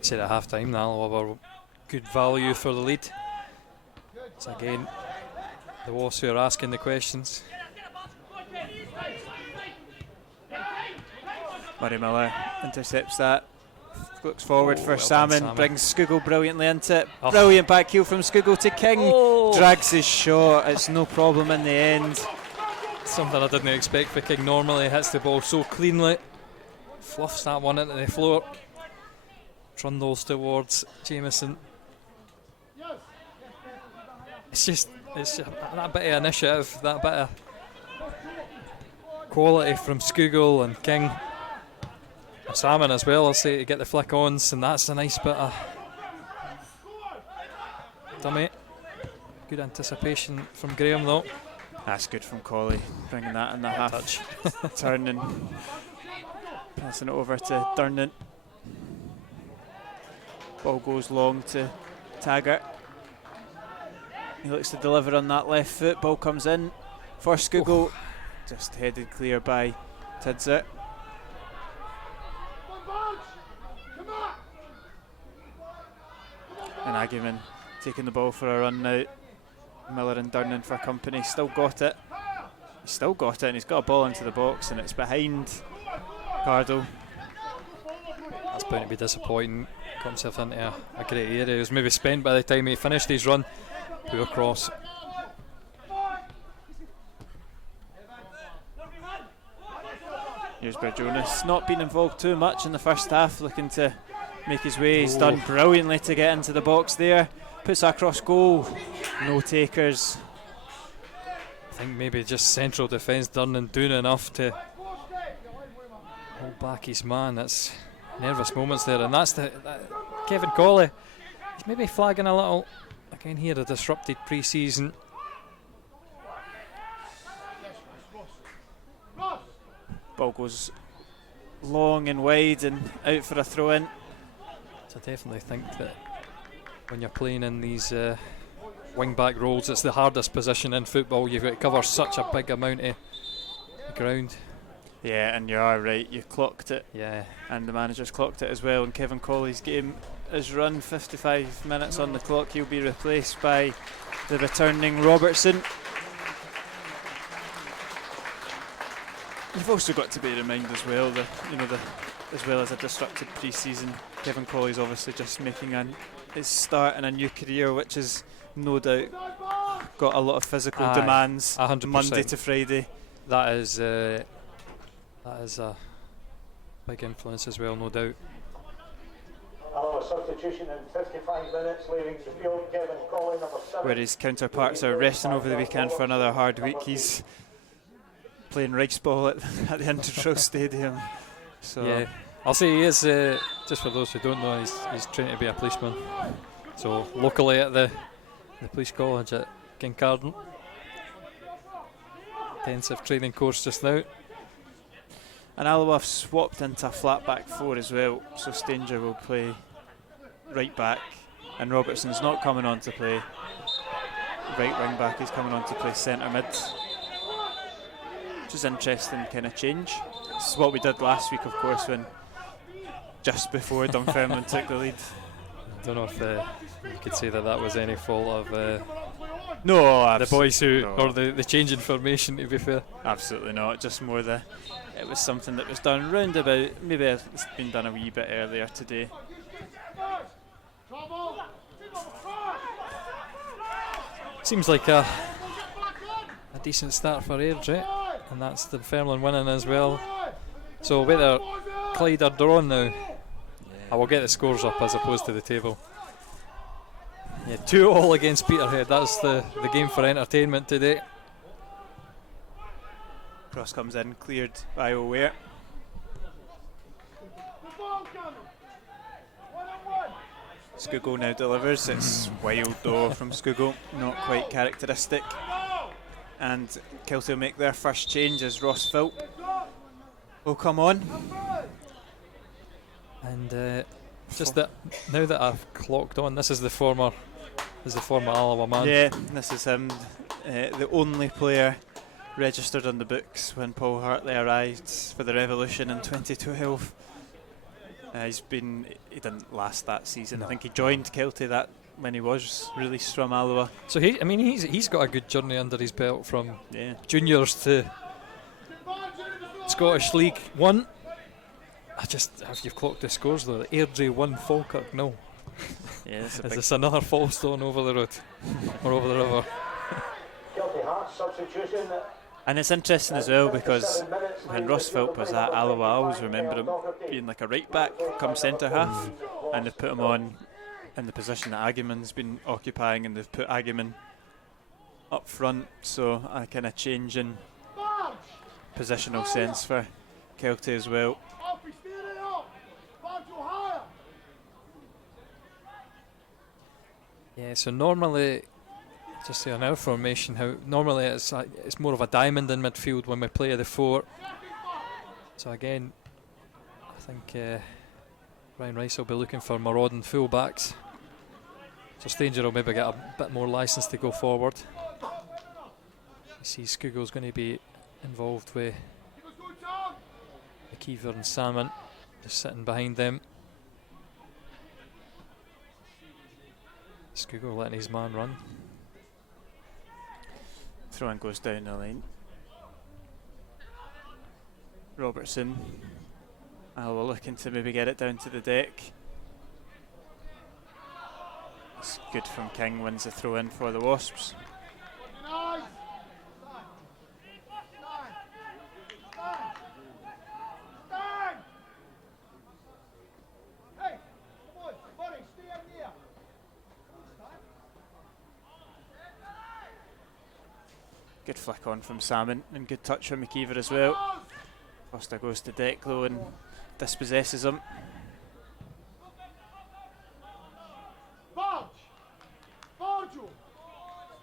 Said at half time, Alloa were good value for the lead. So again, the Wasps who are asking the questions. Murray Miller intercepts that, looks forward for Salmon, brings Scougall brilliantly into it. Brilliant back heel from Scougall to King, drags his shot, it's no problem in the end. Something I didn't expect for King. Normally hits the ball so cleanly, fluffs that one into the floor, trundles towards Jameson. It's that bit of initiative, that bit of quality from Scougall and King. And Salmon as well, I'll say, to get the flick ons, and that's a nice bit of dummy. Good anticipation from Graham though. That's good from Colley, bringing that in the half touch. Turning, passing it over to Durnan. Ball goes long to Taggart. He looks to deliver on that left foot. Ball comes in for Scougall. Just headed clear by Tidser. And Agaman taking the ball for a run now. Miller and Durnan for company. Still got it. He's still got it, and he's got a ball into the box, and it's behind Cardo. That's bound to be disappointing. Got himself into a great area. He was maybe spent by the time he finished his run. Poor cross. Here's Jonas, not been involved too much in the first half, looking to make his way. He's done brilliantly to get into the box there. Puts that across goal. No takers. I think maybe just central defence Durnan doing enough to hold back his man. That's nervous moments there, and that's Kevin Colley. He's maybe flagging a little. Again here, a disrupted pre-season. Ball goes long and wide and out for a throw in. So I definitely think that when you're playing in these wing back roles, it's the hardest position in football. You've got to cover such a big amount of ground. Yeah, and you are right, you clocked it. Yeah. And the manager's clocked it as well. And Kevin Colley's game is run, 55 minutes on the clock. He'll be replaced by the returning Robertson. You've also got to bear in mind as well, as well as a disrupted pre-season, Kevin Colley's obviously just making his start in a new career, which is no doubt got a lot of physical demands 100%. Monday to Friday. That is big influence as well, no doubt. Alloa substitution in 55 minutes, leaving the field. Kevin Colley, number 7. Where his counterparts are resting over the weekend for another hard week, he's playing Reichsball at the Intertrust Stadium. So Yeah, I'll say he is, just for those who don't know, he's training to be a policeman. So locally at the police college at Kincardine. Intensive training course just now. And Alloa have swapped into a flat back 4 as well, so Stanger will play right back, and Robertson's not coming on to play right wing back, he's coming on to play centre mid, which is interesting kind of change. This is what we did last week, of course, when just before Dunfermline took the lead. I don't know if you could say that was any fault of No, the boys who, no. or the change in formation, to be fair. Absolutely not, just more it was something that was done round about, maybe it's been done a wee bit earlier today. Seems like a decent start for Airdrie, and that's the Dunfermline winning as well. So whether Clyde are drawn now, I will get the scores up as opposed to the table. Yeah, 2-2 against Peterhead. That's the game for entertainment today. Cross comes in, cleared by O'Ware. Scugo now delivers. It's wild though from Scugo, not quite characteristic. And Kelty will make their first change as Ross Philp will come on. And just that now that I've clocked on, this is the former Alloa man. Yeah, this is him, the only player registered on the books when Paul Hartley arrived for the Revolution in 2012. He didn't last that season. No. I think he joined Kelty that when he was released from Alloa. So he's got a good journey under his belt from Yeah, juniors to Scottish League 1. Have you clocked the scores though? Airdrie 1, Falkirk 0. yeah, it's a Is big. this another Falstone over the road or over the river? Kelty Hearts substitution. And it's interesting as well because when Ross Philp was at Alloa, I always remember him being like a right back come centre half, and they've put him on in the position that Agiman's been occupying, and they've put Agiman up front, so a kind of change in positional sense for Kelty as well. Yeah, so normally, just say on our formation, how normally it's more of a diamond in midfield when we play the 4. So again, I think Ryan Rice will be looking for marauding full-backs. So Stanger will maybe get a bit more licence to go forward. You see Scugo's going to be involved with McKeever and Salmon, just sitting behind them. Scugo letting his man run. Throw-in goes down the line. Robertson, Alloa looking to maybe get it down to the deck. It's good from King, wins the throw-in for the Wasps. Good flick on from Salmon and good touch from McKeever as well. Foster goes to deck though and dispossesses him.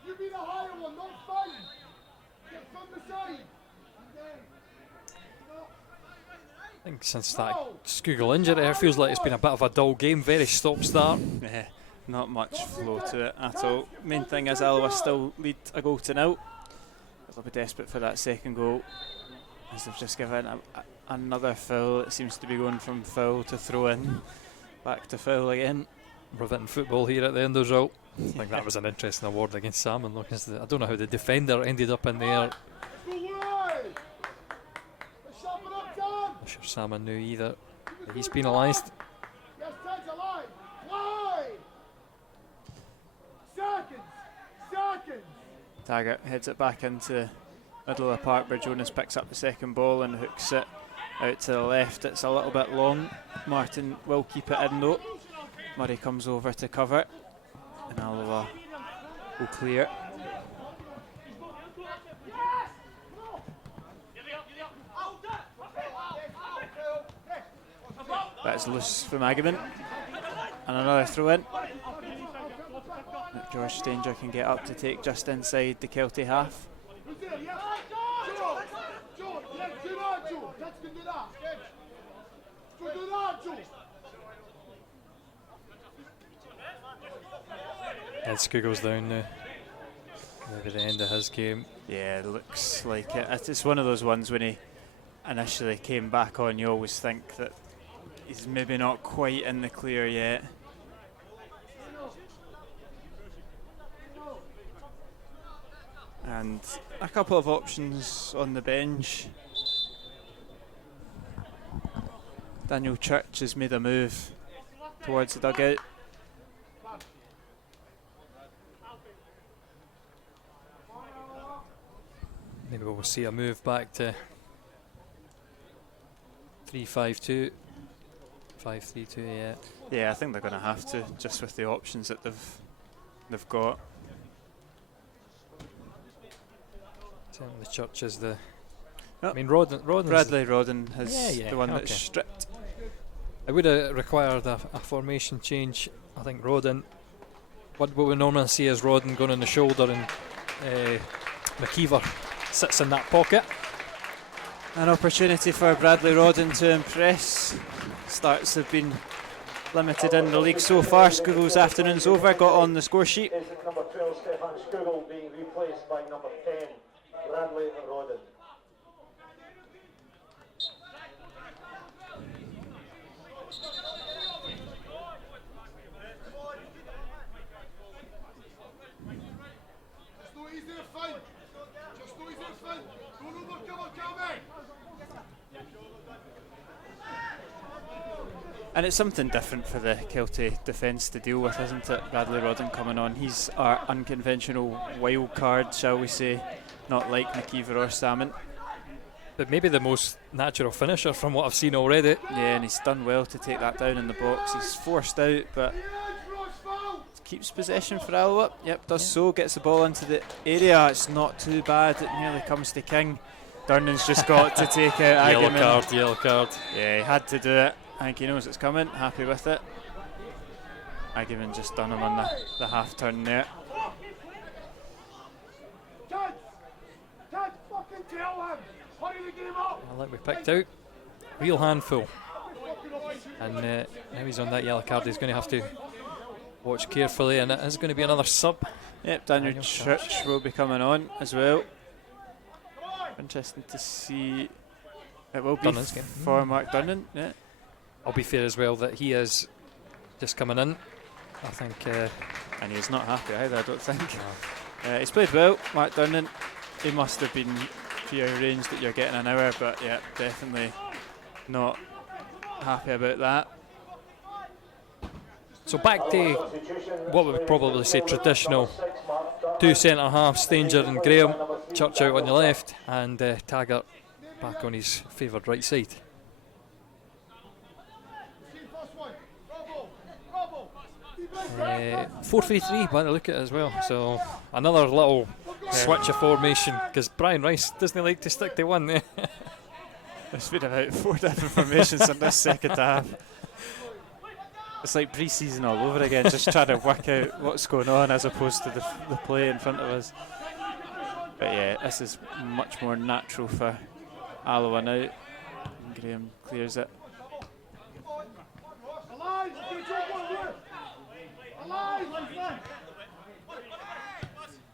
You be the higher one, not fine. Get from the side. I think since that Scugle injury, it feels like it's been a bit of a dull game, very stop-start. Yeah, not much flow to it at all. Main thing is Alloa still lead a goal to 0. They'll be desperate for that second goal, as they've just given another foul. It seems to be going from foul to throw in, back to foul again. We're hitting football here at the end of the result. I think that was an interesting award against Salmon. Look, I don't know how the defender ended up in there. Not sure Salmon knew either. But he's penalised. Taggart heads it back into middle of the park where Jonas picks up the second ball and hooks it Out to the left, it's a little bit long. Martin will keep it in though. Murray comes over to cover, and Alloa will clear. That's loose from Agaman. And another throw in. George Stanger can get up to take just inside the Kelty half. Ed Scoogle's down now. Maybe the end of his game. Yeah, it looks like it. It's one of those ones when he initially came back on, you always think that he's maybe not quite in the clear yet. And a couple of options on the bench. Daniel Church has made a move towards the dugout. Maybe we'll see a move back to 3-5-2. 5-3-2, yeah. Yeah, I think they're going to have to, just with the options that they've got. Certainly Church is the... Oh, I mean, Rodden's Bradley Rodden is yeah, the one okay. that's stripped. It would have required a formation change. I think Rodden, what we normally see is Rodden going on the shoulder, and McKeever sits in that pocket. An opportunity for Bradley Rodden to impress. Starts have been limited in the league so far. Scoogle's afternoon's over, got on the score sheet. Is number 12 Stefan Skugel being replaced by number 10 Bradley Rodden. And it's something different for the Kelty defence to deal with, isn't it? Bradley Rodden coming on. He's our unconventional wild card, shall we say. Not like McKeever or Salmon. But maybe the most natural finisher from what I've seen already. Yeah, and he's done well to take that down in the box. He's forced out, but keeps possession for Alloa. Yep, does so. Gets the ball into the area. It's not too bad. It nearly comes to King. Durnan's just got to take out Agaman. Yellow card. Yeah, he had to do it. I think he knows it's coming. Happy with it. Agaman just done him on the half turn there. Well, like we picked out, real handful. And now he's on that yellow card. He's going to have to watch carefully, and it is going to be another sub. Yep, Daniel Church will be coming on as well. Interesting to see. It will be for Mark Durnan. Yeah. I'll be fair as well that he is just coming in. I think, and he's not happy either, I don't think. No. He's played well, Mark Durnan. He must have been prearranged that you're getting an hour, but yeah, definitely not happy about that. So back to what we would probably say traditional two centre halves, Stanger and Graham. Church out on the left, and Taggart back on his favoured right side. 4-3-3 by the look at it as well, so another little switch of formation, because Brian Rice doesn't like to stick to one. There's been about 4 different formations in this second half. It's like pre-season all over again, just trying to work out what's going on as opposed to the play in front of us. But yeah, this is much more natural for Alloa now. And Graham clears it.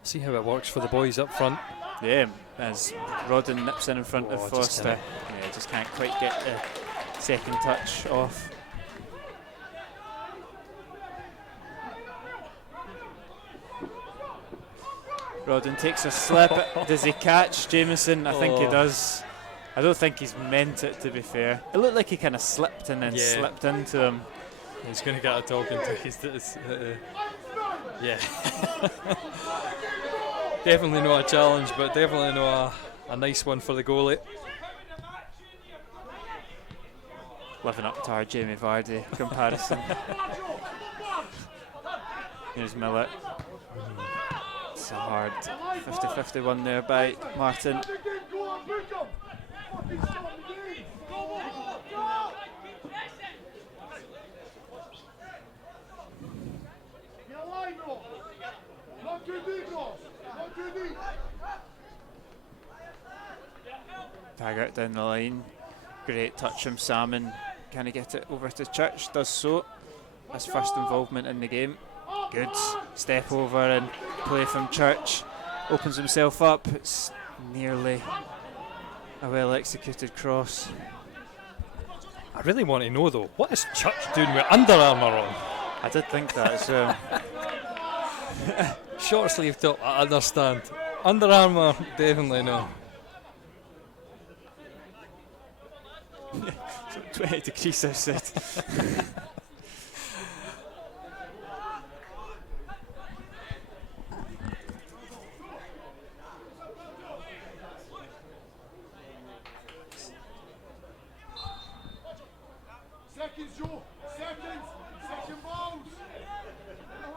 See how it works for the boys up front. Yeah, as Rodden nips in front of Foster. Just can't quite get the second touch off. Rodden takes a slip. Does he catch Jameson? I think he does. I don't think he's meant it, to be fair. It looked like he kind of slipped and then slipped into him. He's going to get a talking to his. Yeah. Definitely not a challenge, but definitely not a nice one for the goalie. living up to our Jamie Vardy comparison. Here's Miller. It's a hard 50-50 one there by Martin. Taggart down the line. Great touch from Salmon. Can he get it over to Church? Does so. His first involvement in the game. Good step over and play from Church. Opens himself up. It's nearly a well executed cross. I really want to know though, what is Church doing with Under Armour on? I did think that as well. Short sleeve top, I understand. Under Armour, definitely no. 20 degrees outside.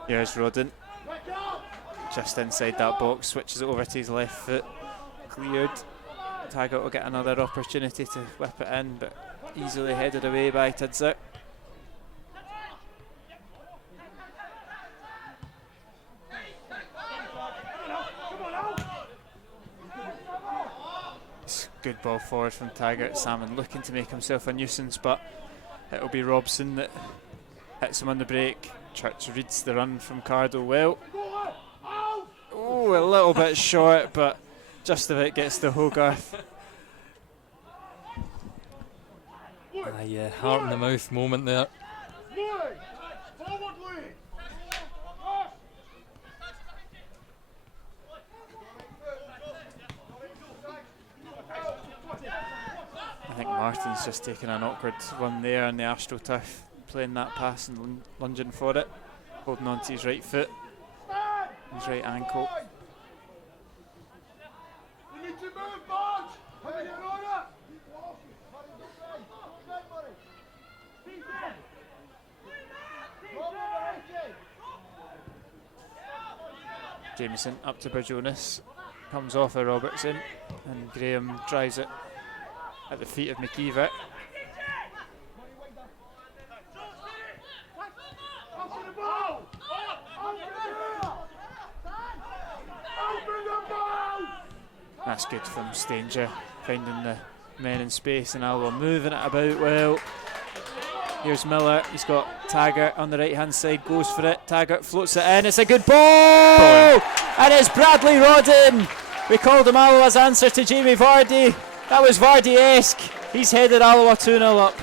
Here's Rodden. Just inside that box, switches it over to his left foot. Cleared. Taggart will get another opportunity to whip it in, but easily headed away by Tidser. It's a good ball forward from Taggart. Salmon looking to make himself a nuisance, but it'll be Robson that hits him on the break. Church reads the run from Cardo well. Oh, a little bit short, but just about gets to Hogarth. Yeah, heart in the mouth moment there. I think Martin's just taken an awkward one there on the AstroTurf, playing that pass and lunging for it, holding on to his right foot, his right ankle. Jameson up to Burjonas, comes off of Robertson, and Graham drives it at the feet of McKeever. That's good from Stanger, finding the men in space, and Alloa moving it about well. Here's Miller, he's got Taggart on the right hand side, goes for it. Taggart floats it in, it's a good ball! And it's Bradley Rodden. We called him Alloa's answer to Jamie Vardy. That was Vardy-esque. He's headed Alloa 2-0 up.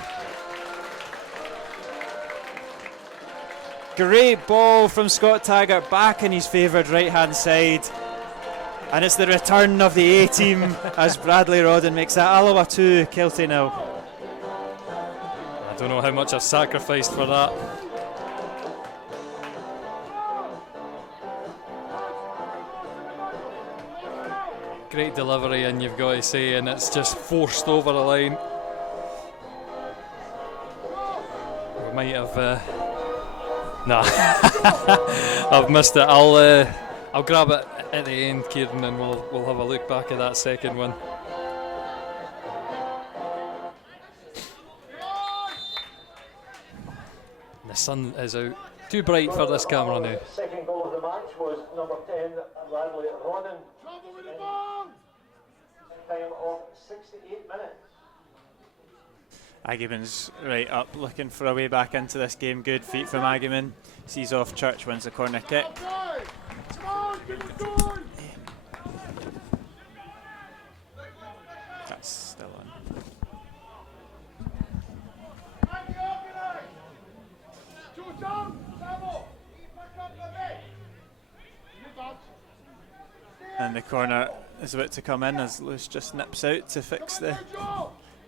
Great ball from Scott Taggart back in his favoured right hand side. And it's the return of the A-team as Bradley Rodden makes that Alloa 2, Kelty 0. I don't know how much I've sacrificed for that. Great delivery, and you've got to say, and it's just forced over the line. We might have. Nah, I've missed it. I'll grab it at the end, Kieran, and we'll have a look back at that second one. The sun is out. Too bright for this camera now. Second goal of the match was number 10, Bradley Rodden. Time of 68 minutes. Agyeman's right up, looking for a way back into this game. Good feet from Agyeman. Sees off Church, wins the corner kick. That's still on. And the corner is about to come in as Lewis just nips out to fix the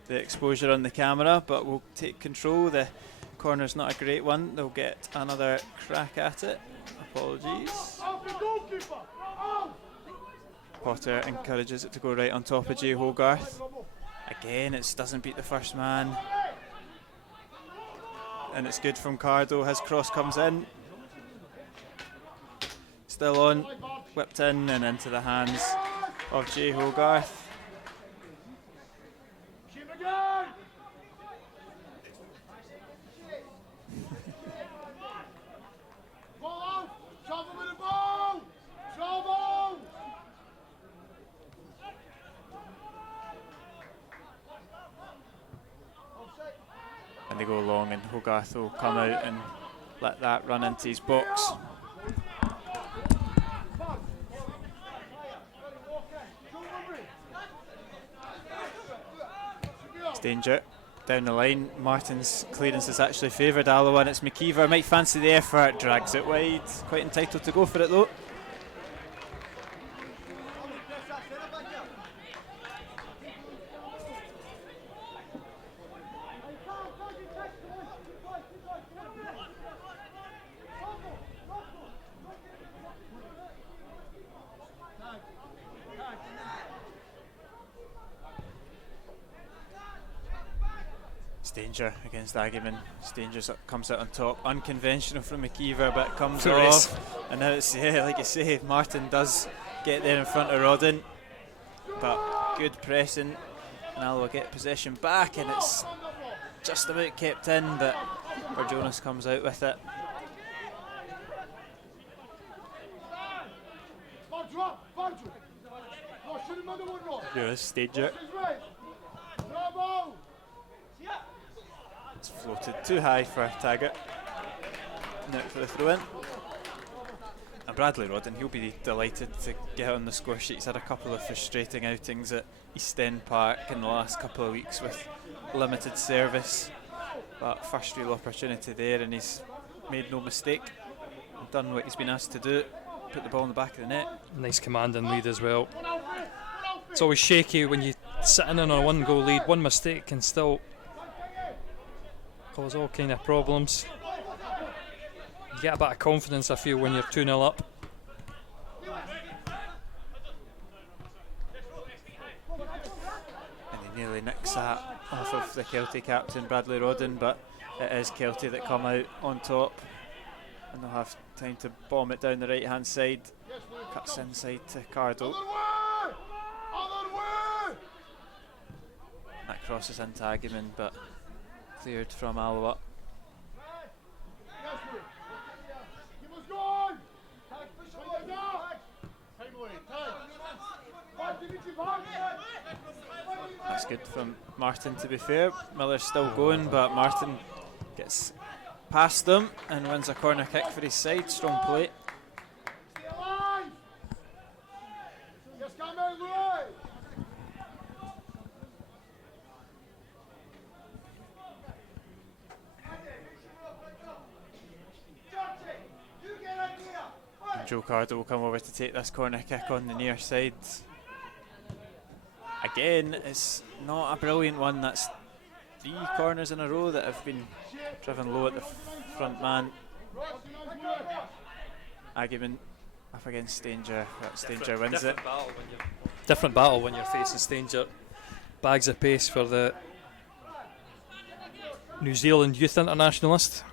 exposure on the camera, but we'll take control. The corner's not a great one. They'll get another crack at it. Apologies. Potter encourages it to go right on top of Jay Hogarth. Again, it doesn't beat the first man. and it's good from Cardo. His cross comes in. Still on, whipped in and into the hands of Jay Hogarth. And they go long, and Hogarth will come out and let that run into his box. It's danger down the line. Martin's clearance has actually favoured Alloa, and it's McKeever. Might fancy the effort, drags it wide. Quite entitled to go for it though. Danger against Agyeman. Danger comes out on top. Unconventional from McKeever, but comes off. And now it's, like you say, Martin does get there in front of Rodden, but good pressing, and Alloa get possession back, and it's just about kept in, but where Jonas comes out with it. Here's Danger. It's floated too high for Taggart. Now for the throw in. And Bradley Rodden, he'll be delighted to get on the score sheet. He's had a couple of frustrating outings at East End Park in the last couple of weeks with limited service. But first real opportunity there, and he's made no mistake and done what he's been asked to do. Put the ball in the back of the net. Nice command and lead as well. It's always shaky when you sit in on a 1-goal lead. One mistake can still cause all kind of problems. You get a bit of confidence, I feel, when you're 2-0 up. And he nearly nicks that off of the Kelty captain, Bradley Rodden, but it is Kelty that come out on top, and they'll have time to bomb it down the right hand side. Cuts inside to Cardo. That crosses into Agyeman, but cleared from Alloa. That's good from Martin, to be fair. Miller's still going, but Martin gets past them and wins a corner kick for his side. Strong play. Joe Cardo will come over to take this corner kick on the near side. Again, it's not a brilliant one. That's 3 corners in a row that have been driven low at the front man. Agyeman up against Danger. Danger wins it. Different battle when you're facing Danger. Bags of pace for the New Zealand youth internationalist.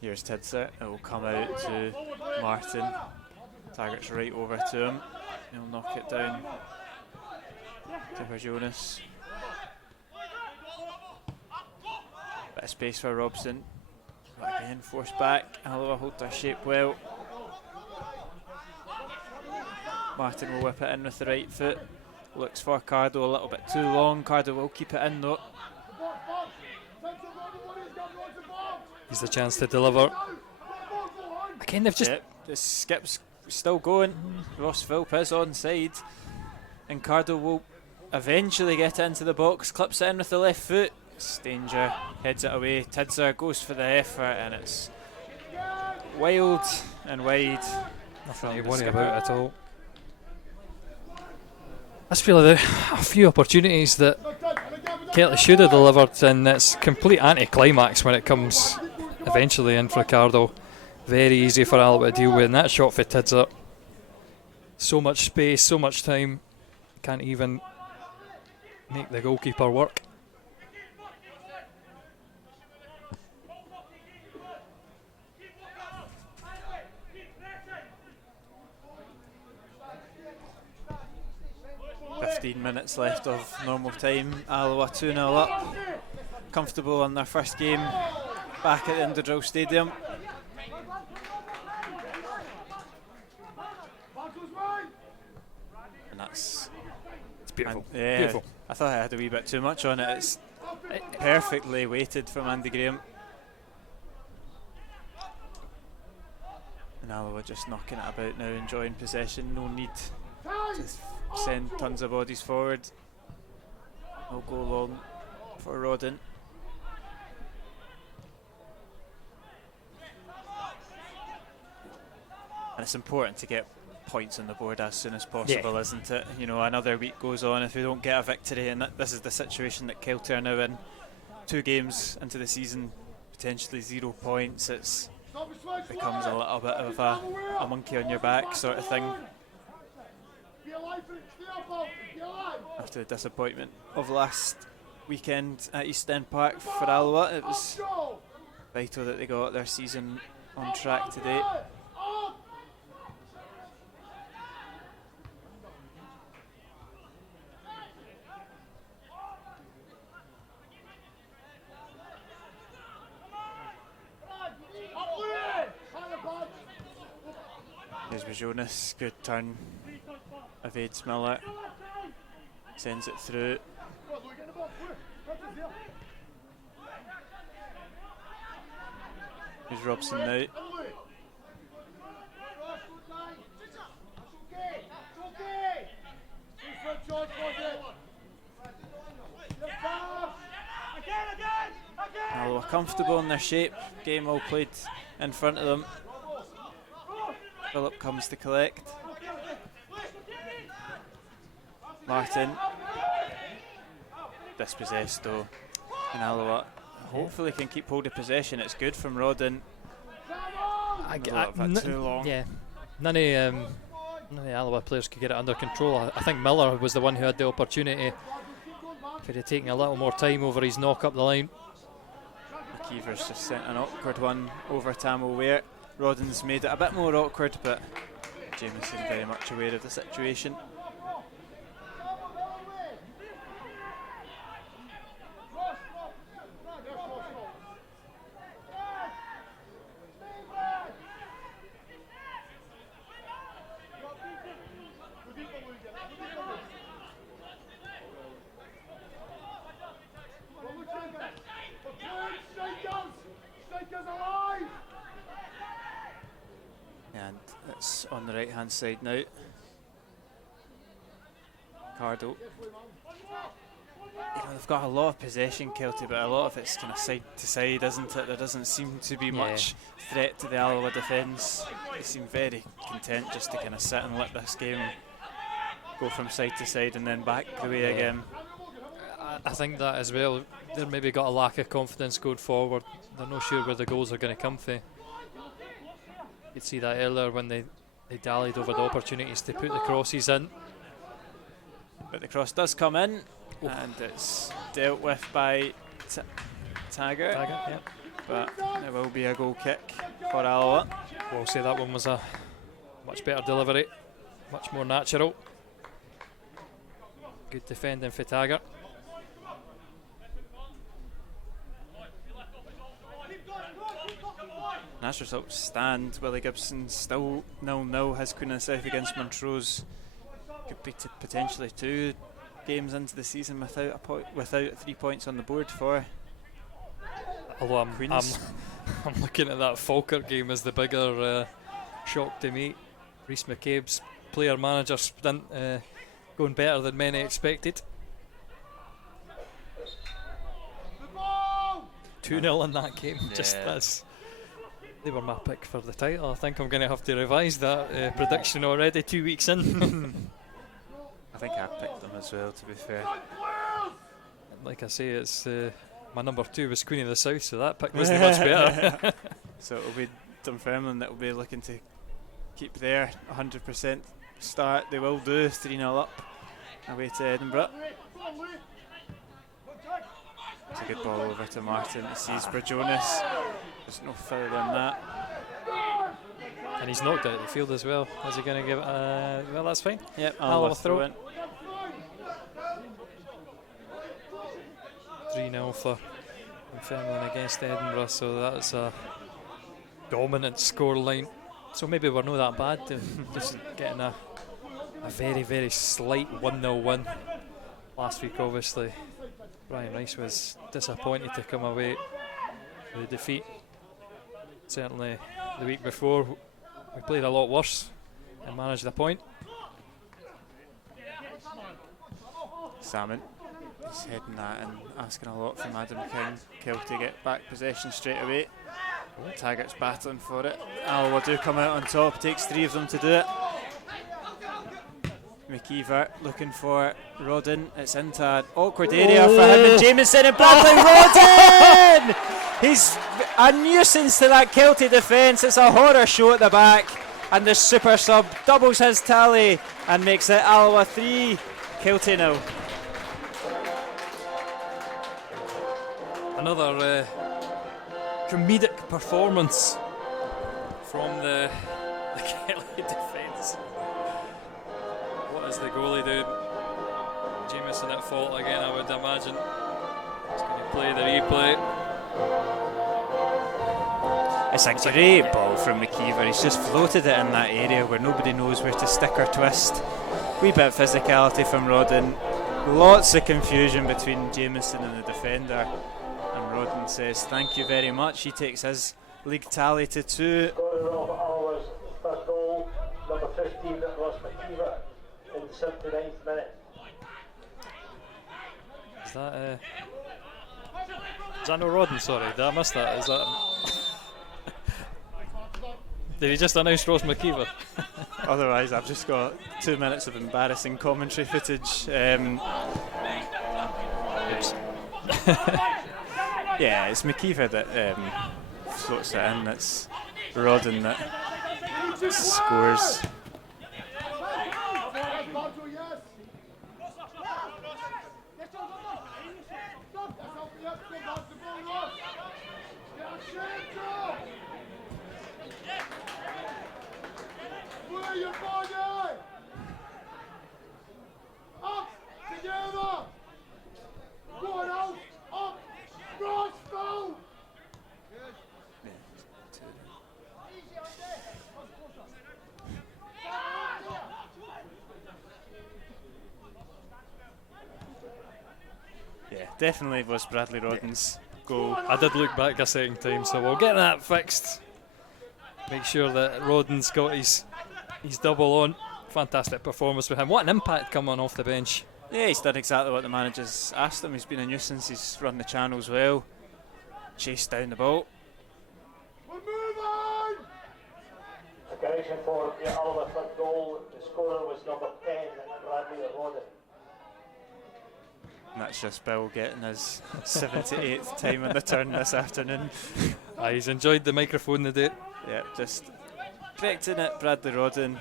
Here's Tidser. It will come out to Martin. Taggart's right over to him. He'll knock it down to Jonas. Bit of space for Robson. But again, forced back. Alloa hold their shape well. Martin will whip it in with the right foot. Looks for Cardo a little bit too long. Cardo will keep it in though. He's the chance to deliver. Again, they've just... Yep, the skip's still going. Ross Philp is onside. And Cardo will eventually get into the box. Clips it in with the left foot. Danger heads it away. Tidser goes for the effort, and it's wild and wide. Nothing to worry about at all. I just feel like there are a few opportunities that Kelty should have delivered, and it's complete anti-climax when it comes eventually in for Cardo. very easy for Alloa to deal with, and that shot for Tidser. So much space, so much time, can't even make the goalkeeper work. Minutes left of normal time. Alloa 2-0 up. Comfortable on their first game back at the Indodrill Stadium. And that's... It's beautiful. Yeah, Beautiful. I thought I had a wee bit too much on it. It's perfectly weighted from Andy Graham. And Alloa just knocking it about now, enjoying possession. No need to send tons of bodies forward. I'll go long for Rodden. And it's important to get points on the board as soon as possible, isn't it? You know, another week goes on if we don't get a victory, and this is the situation that Kelty are now in. 2 games into the season, potentially 0 points. It becomes a little bit of a monkey on your back sort of thing. After the disappointment of last weekend at East End Park for Alloa, it was vital that they got their season on track today. Here's Jonas, good turn, evades Miller, sends it through. Here's Robson now. Alloa comfortable in their shape, game all played in front of them. Philip comes to collect. Martin. Dispossessed though. And Alloa hopefully can keep hold of possession. It's good from Rodden. Too long. Yeah. None of the Alloa players could get it under control. I think Miller was the one who had the opportunity. If he'd have taken a little more time over his knock up the line. McKeever's just sent an awkward one over Tamil Ware. Rodden's made it a bit more awkward, but Jamieson very much aware of the situation. And it's on the right hand side now. Cardo. You know, they've got a lot of possession, Kelty, but a lot of it's kind of side to side, isn't it? There doesn't seem to be much threat to the Alloa defence. They seem very content just to kind of sit and let this game go from side to side and then back the way again. I think that as well. They've maybe got a lack of confidence going forward. They're not sure where the goals are going to come from. You could see that earlier when they dallied over the opportunities to put the crosses in. But the cross does come in, and it's dealt with by Taggart. Yeah. But there will be a goal kick for Alloa. We'll say that one was a much better delivery, much more natural. Good defending for Taggart. As results stand, Willie Gibson still 0-0, has Queen of the South against Montrose. Could be potentially 2 games into the season without 3 points on the board for Although I'm looking at that Falkirk game as the bigger shock to me. Rhys McCabe's player-manager stint going better than many expected. 2-0 in that game. Just as they were my pick for the title. I think I'm going to have to revise that prediction already 2 weeks in. I think I picked them as well, to be fair. Like I say, it's my number 2 was Queen of the South, so that pick wasn't much better. So it'll be Dunfermline that will be looking to keep their 100% start. They will do 3-0 up away to Edinburgh. It's a good ball over to Martin. He sees Brajonis. There's no foul on that. And he's knocked out the field as well. Is he going to give it a... Well, that's fine. Yep, Alloa throw throw in. 3-0 for Dunfermline against Edinburgh, so that's a dominant scoreline. So maybe we're not that bad, just getting a very, very slight 1-0 win. Last week, obviously, Brian Rice was disappointed to come away with a defeat. Certainly the week before, we played a lot worse and managed the point. Salmon. He's heading that and asking a lot from Adam King. Kelty get back possession straight away. Taggart's battling for it. Alloa do come out on top, takes 3 of them to do it. McKeever looking for Rodden. It's into an awkward area for him and Jameson and Bradley Rodden! He's a nuisance to that Kelty defence. It's a horror show at the back, and the super sub doubles his tally and makes it Alloa 3, Kelty 0. Another comedic performance from the Kelty defence. What is the goalie doing? Jameson at fault again, I would imagine. He's going to play the replay. It's a great ball from McKeever. He's just floated it in that area where nobody knows where to stick or twist. Wee bit of physicality from Rodden. Lots of confusion between Jameson and the defender. And Rodden says thank you very much. He takes his league tally to 2. Scorer of Alloa's third goal, number 15, Ross McKeever, in the 79th minute. Is that no Rodden? Sorry, did I miss that? Is that? Did he just announce Ross McKeever? Otherwise, I've just got 2 minutes of embarrassing commentary footage. Yeah, it's McKeever that floats it in. It's Rodden that scores. Yeah, definitely was Bradley Rodden's goal. I did look back a second time, so we'll get that fixed. Make sure that Rodden's got his double on. Fantastic performance for him. What an impact coming off the bench. Yeah, he's done exactly what the manager's asked him. He's been a nuisance. He's run the channels well. Chased down the ball. We're moving! A correction for the Alloa third goal. The scorer was number 10, Bradley Rodden. And that's just Bill getting his 78th time on the turn this afternoon. He's enjoyed the microphone today. Yeah, just correcting it. Bradley Rodden.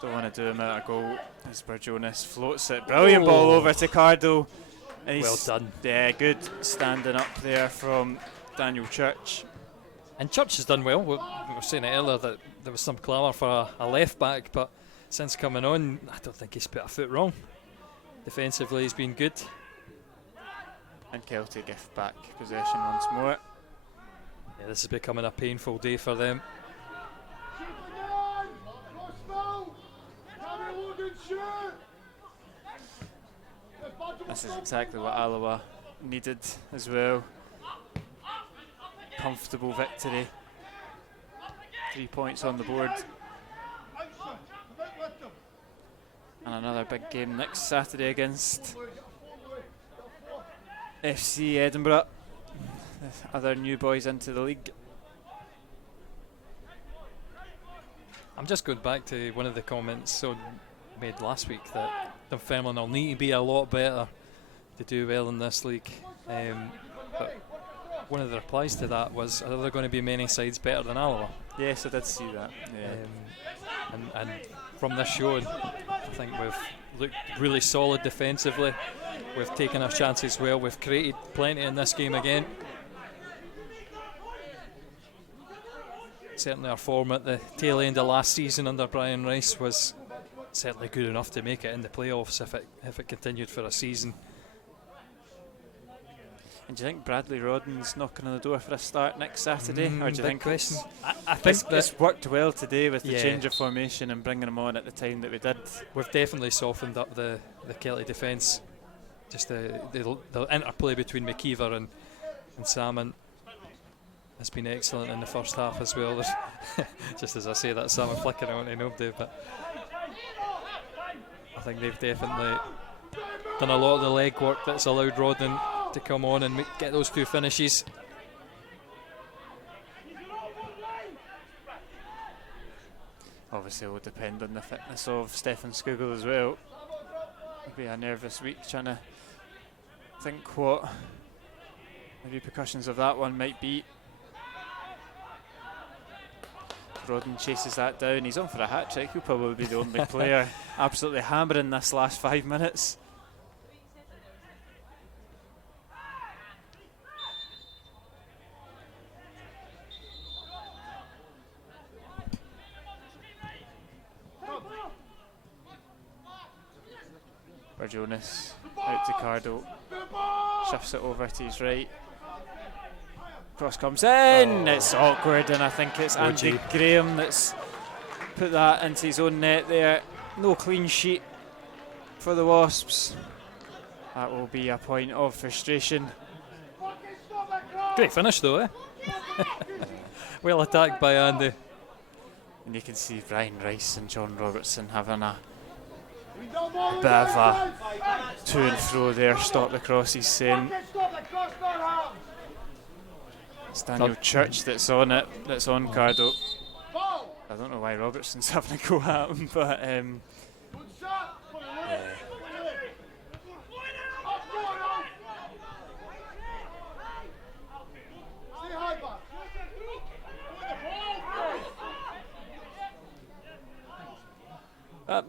Don't want to do him out a goal. As Brajonis floats it. Brilliant ball over to Cardo. And Well done. Yeah, good standing up there from Daniel Church. And Church has done well. We were saying it earlier that there was some clamour for a left back, but since coming on, I don't think he's put a foot wrong. Defensively, he's been good. And Kelty gift back possession once more. Yeah, this is becoming a painful day for them. This is exactly what Alloa needed as well. Comfortable victory. 3 points on the board. And another big game next Saturday against FC Edinburgh. The other new boys into the league. I'm just going back to one of the comments made last week that Dunfermline will need to be a lot better to do well in this league. But one of the replies to that was, are there going to be many sides better than Alloa? Yes, I did see that. Yeah. And from this showing, I think we've looked really solid defensively. We've taken our chances well. We've created plenty in this game again. Certainly our form at the tail end of last season under Brian Rice was certainly good enough to make it in the playoffs if it continued for a season. And do you think Bradley Rodden's knocking on the door for a start next Saturday? Or do you think question. I think think it's worked well today with the Yeah. change of formation and bringing him on at the time that we did? We've definitely softened up the Kelty defence. Just the interplay between McKeever and Salmon has been excellent in the first half as well. There's just as I say that, Salmon flickering on to nobody, but I think they've definitely done a lot of the legwork that's allowed Rodden to come on and get those 2 finishes. Obviously, it will depend on the fitness of Stefan Skugel as well. It'll be a nervous week trying to think what the repercussions of that one might be. Rodden chases that down. He's on for a hat-trick. He'll probably be the only player absolutely hammering this last 5 minutes. Jonas out to Cardo, shifts it over to his right. Cross comes in, it's awkward, and I think it's Andy Graham that's put that into his own net there. No clean sheet for the Wasps. That will be a point of frustration. Great finish though, eh? Well attacked by Andy. And you can see Brian Rice and John Robertson having a bit of a to and fro there. Stop the crosses, saying it's Daniel Church that's on it, that's on Cardo. I don't know why Robertson's having a go at him, but yeah.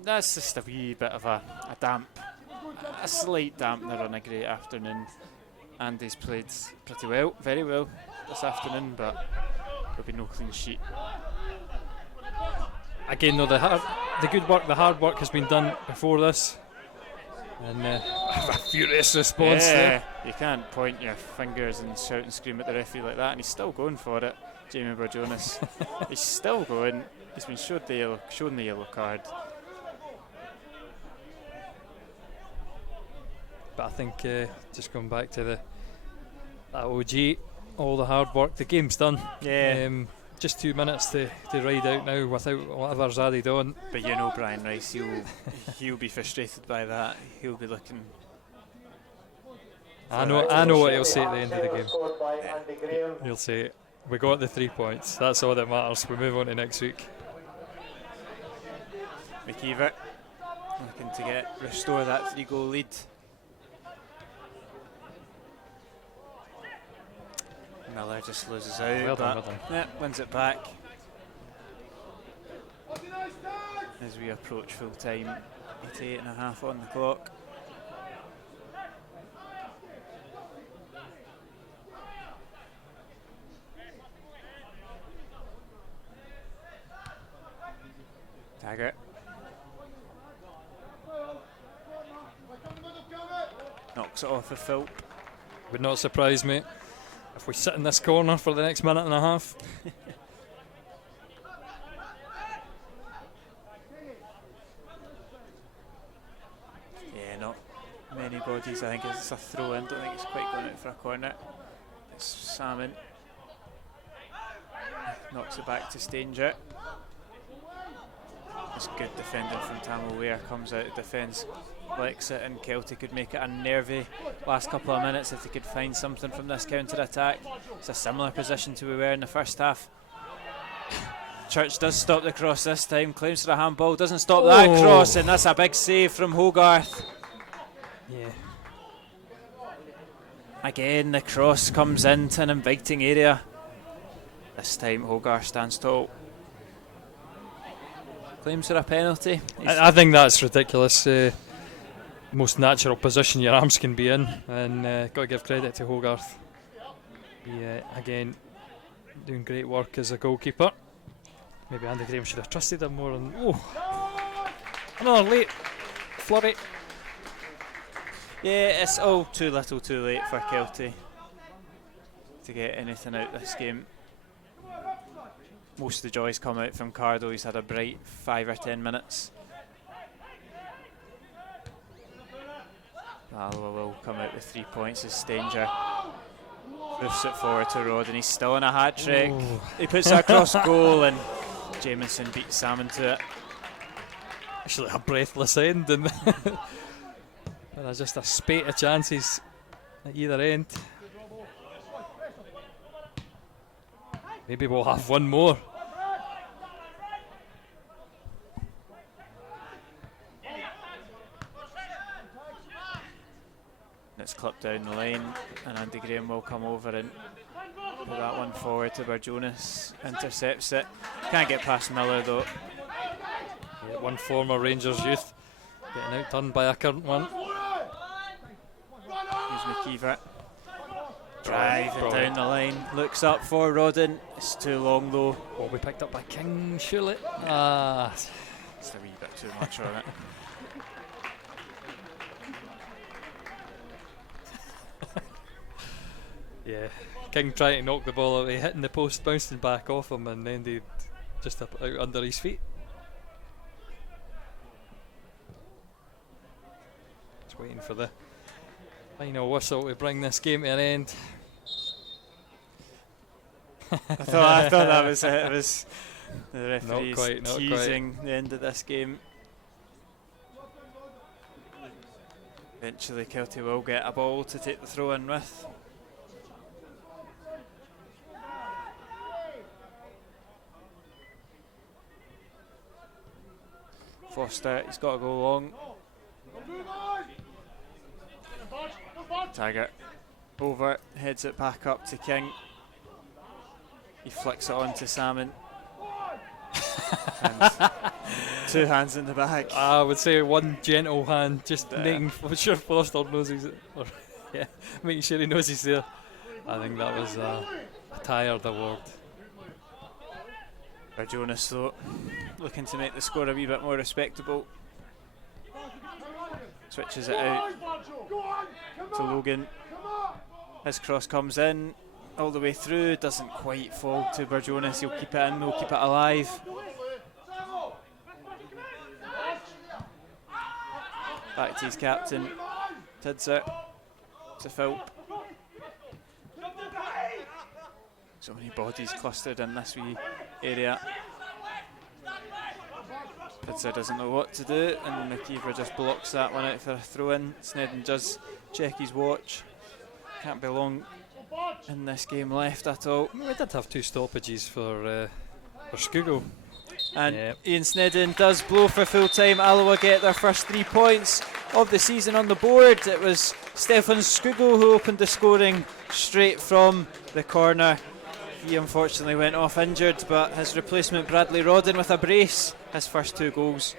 That's just a wee bit of a slight dampener on a great afternoon. Andy's played pretty well, very well this afternoon, but there'll be no clean sheet. Again though, the good work, the hard work has been done before this, and a furious response there. You can't point your fingers and shout and scream at the referee like that, and he's still going for it. Jamie Burjonas, he's still going. He's been shown the yellow card. But I think just going back to that OG, all the hard work, the game's done. Yeah. Just 2 minutes to ride out now without whatever's added on. But you know Brian Rice, he'll be frustrated by that. He'll be looking. I know what he'll say at the end of the game. He'll say, "We got the 3 points. That's all that matters. We move on to next week." McKeever looking to restore that 3-goal lead. Miller just loses out. Well done. Yeah, wins it back. As we approach full time, 88.5 on the clock. Taggart. Knocks it off of Phil. Would not surprise me if we sit in this corner for the next minute and a half. Yeah, not many bodies. I think it's a throw in. Don't think it's quite going out for a corner. It's Salmon. Knocks it back to Stanger. It's good defending from Tamil Ware. Comes out of defence, likes it, and Kelty could make it a nervy last couple of minutes if they could find something from this counter-attack. It's a similar position to we were in the first half. Church does stop the cross this time, claims for a handball, doesn't stop that cross, and that's a big save from Hogarth. Yeah. Again, the cross comes into an inviting area. This time Hogarth stands tall. Claims for a penalty. I think that's ridiculous. Most natural position your arms can be in, and got to give credit to Hogarth. He, again, doing great work as a goalkeeper. Maybe Andy Graham should have trusted him more. And another late flurry. Yeah, it's all too little too late for Kelty to get anything out this game. Most of the joys come out from Cardo. He's had a bright 5 or 10 minutes. Alloa will come out with 3 points as Stanger moves it forward to Rod, and he's still in a hat-trick. He puts it across goal, and Jamieson beats Salmon to it. Actually a breathless end, and there's just a spate of chances at either end. Maybe we'll have one more. It's clipped down the line, and Andy Graham will come over and put that one forward to Jonas. Intercepts it. Can't get past Miller though. Yeah, one former Rangers youth getting outdone by a current one. Here's McKeever. Driving down the line. Looks up for Rodden. It's too long though. Oh, we picked up by King, surely. It's a wee bit too much on it. Yeah, King trying to knock the ball away, hitting the post, bouncing back off him, and then they just up out under his feet. Just waiting for the final whistle to bring this game to an end. I thought that was it. It was the referees not teasing the end of this game. Eventually Kelty will get a ball to take the throw in with. Foster, he's got to go long. Taggart over, heads it back up to King. He flicks it on to Salmon. And 2 hands in the bag. I would say one gentle hand, just making sure Foster knows he's making sure he knows he's there. I think that was a tired award. Jonas though, looking to make the score a wee bit more respectable. Switches it out to Logan. His cross comes in all the way through, doesn't quite fall to Jonas. He'll keep it in, he'll keep it alive. Back to his captain, Tidser, to Philp. So many bodies clustered in this wee area. Tidser doesn't know what to do, and McKeever just blocks that one out for a throw-in. Snedden does check his watch. Can't be long in this game left at all. We did have 2 stoppages for Scugo. And Ian Snedden does blow for full time. Alloa get their first 3 points of the season on the board. It was Stefan Scugo who opened the scoring straight from the corner. He unfortunately went off injured, but his replacement Bradley Rodden with a brace, his first 2 goals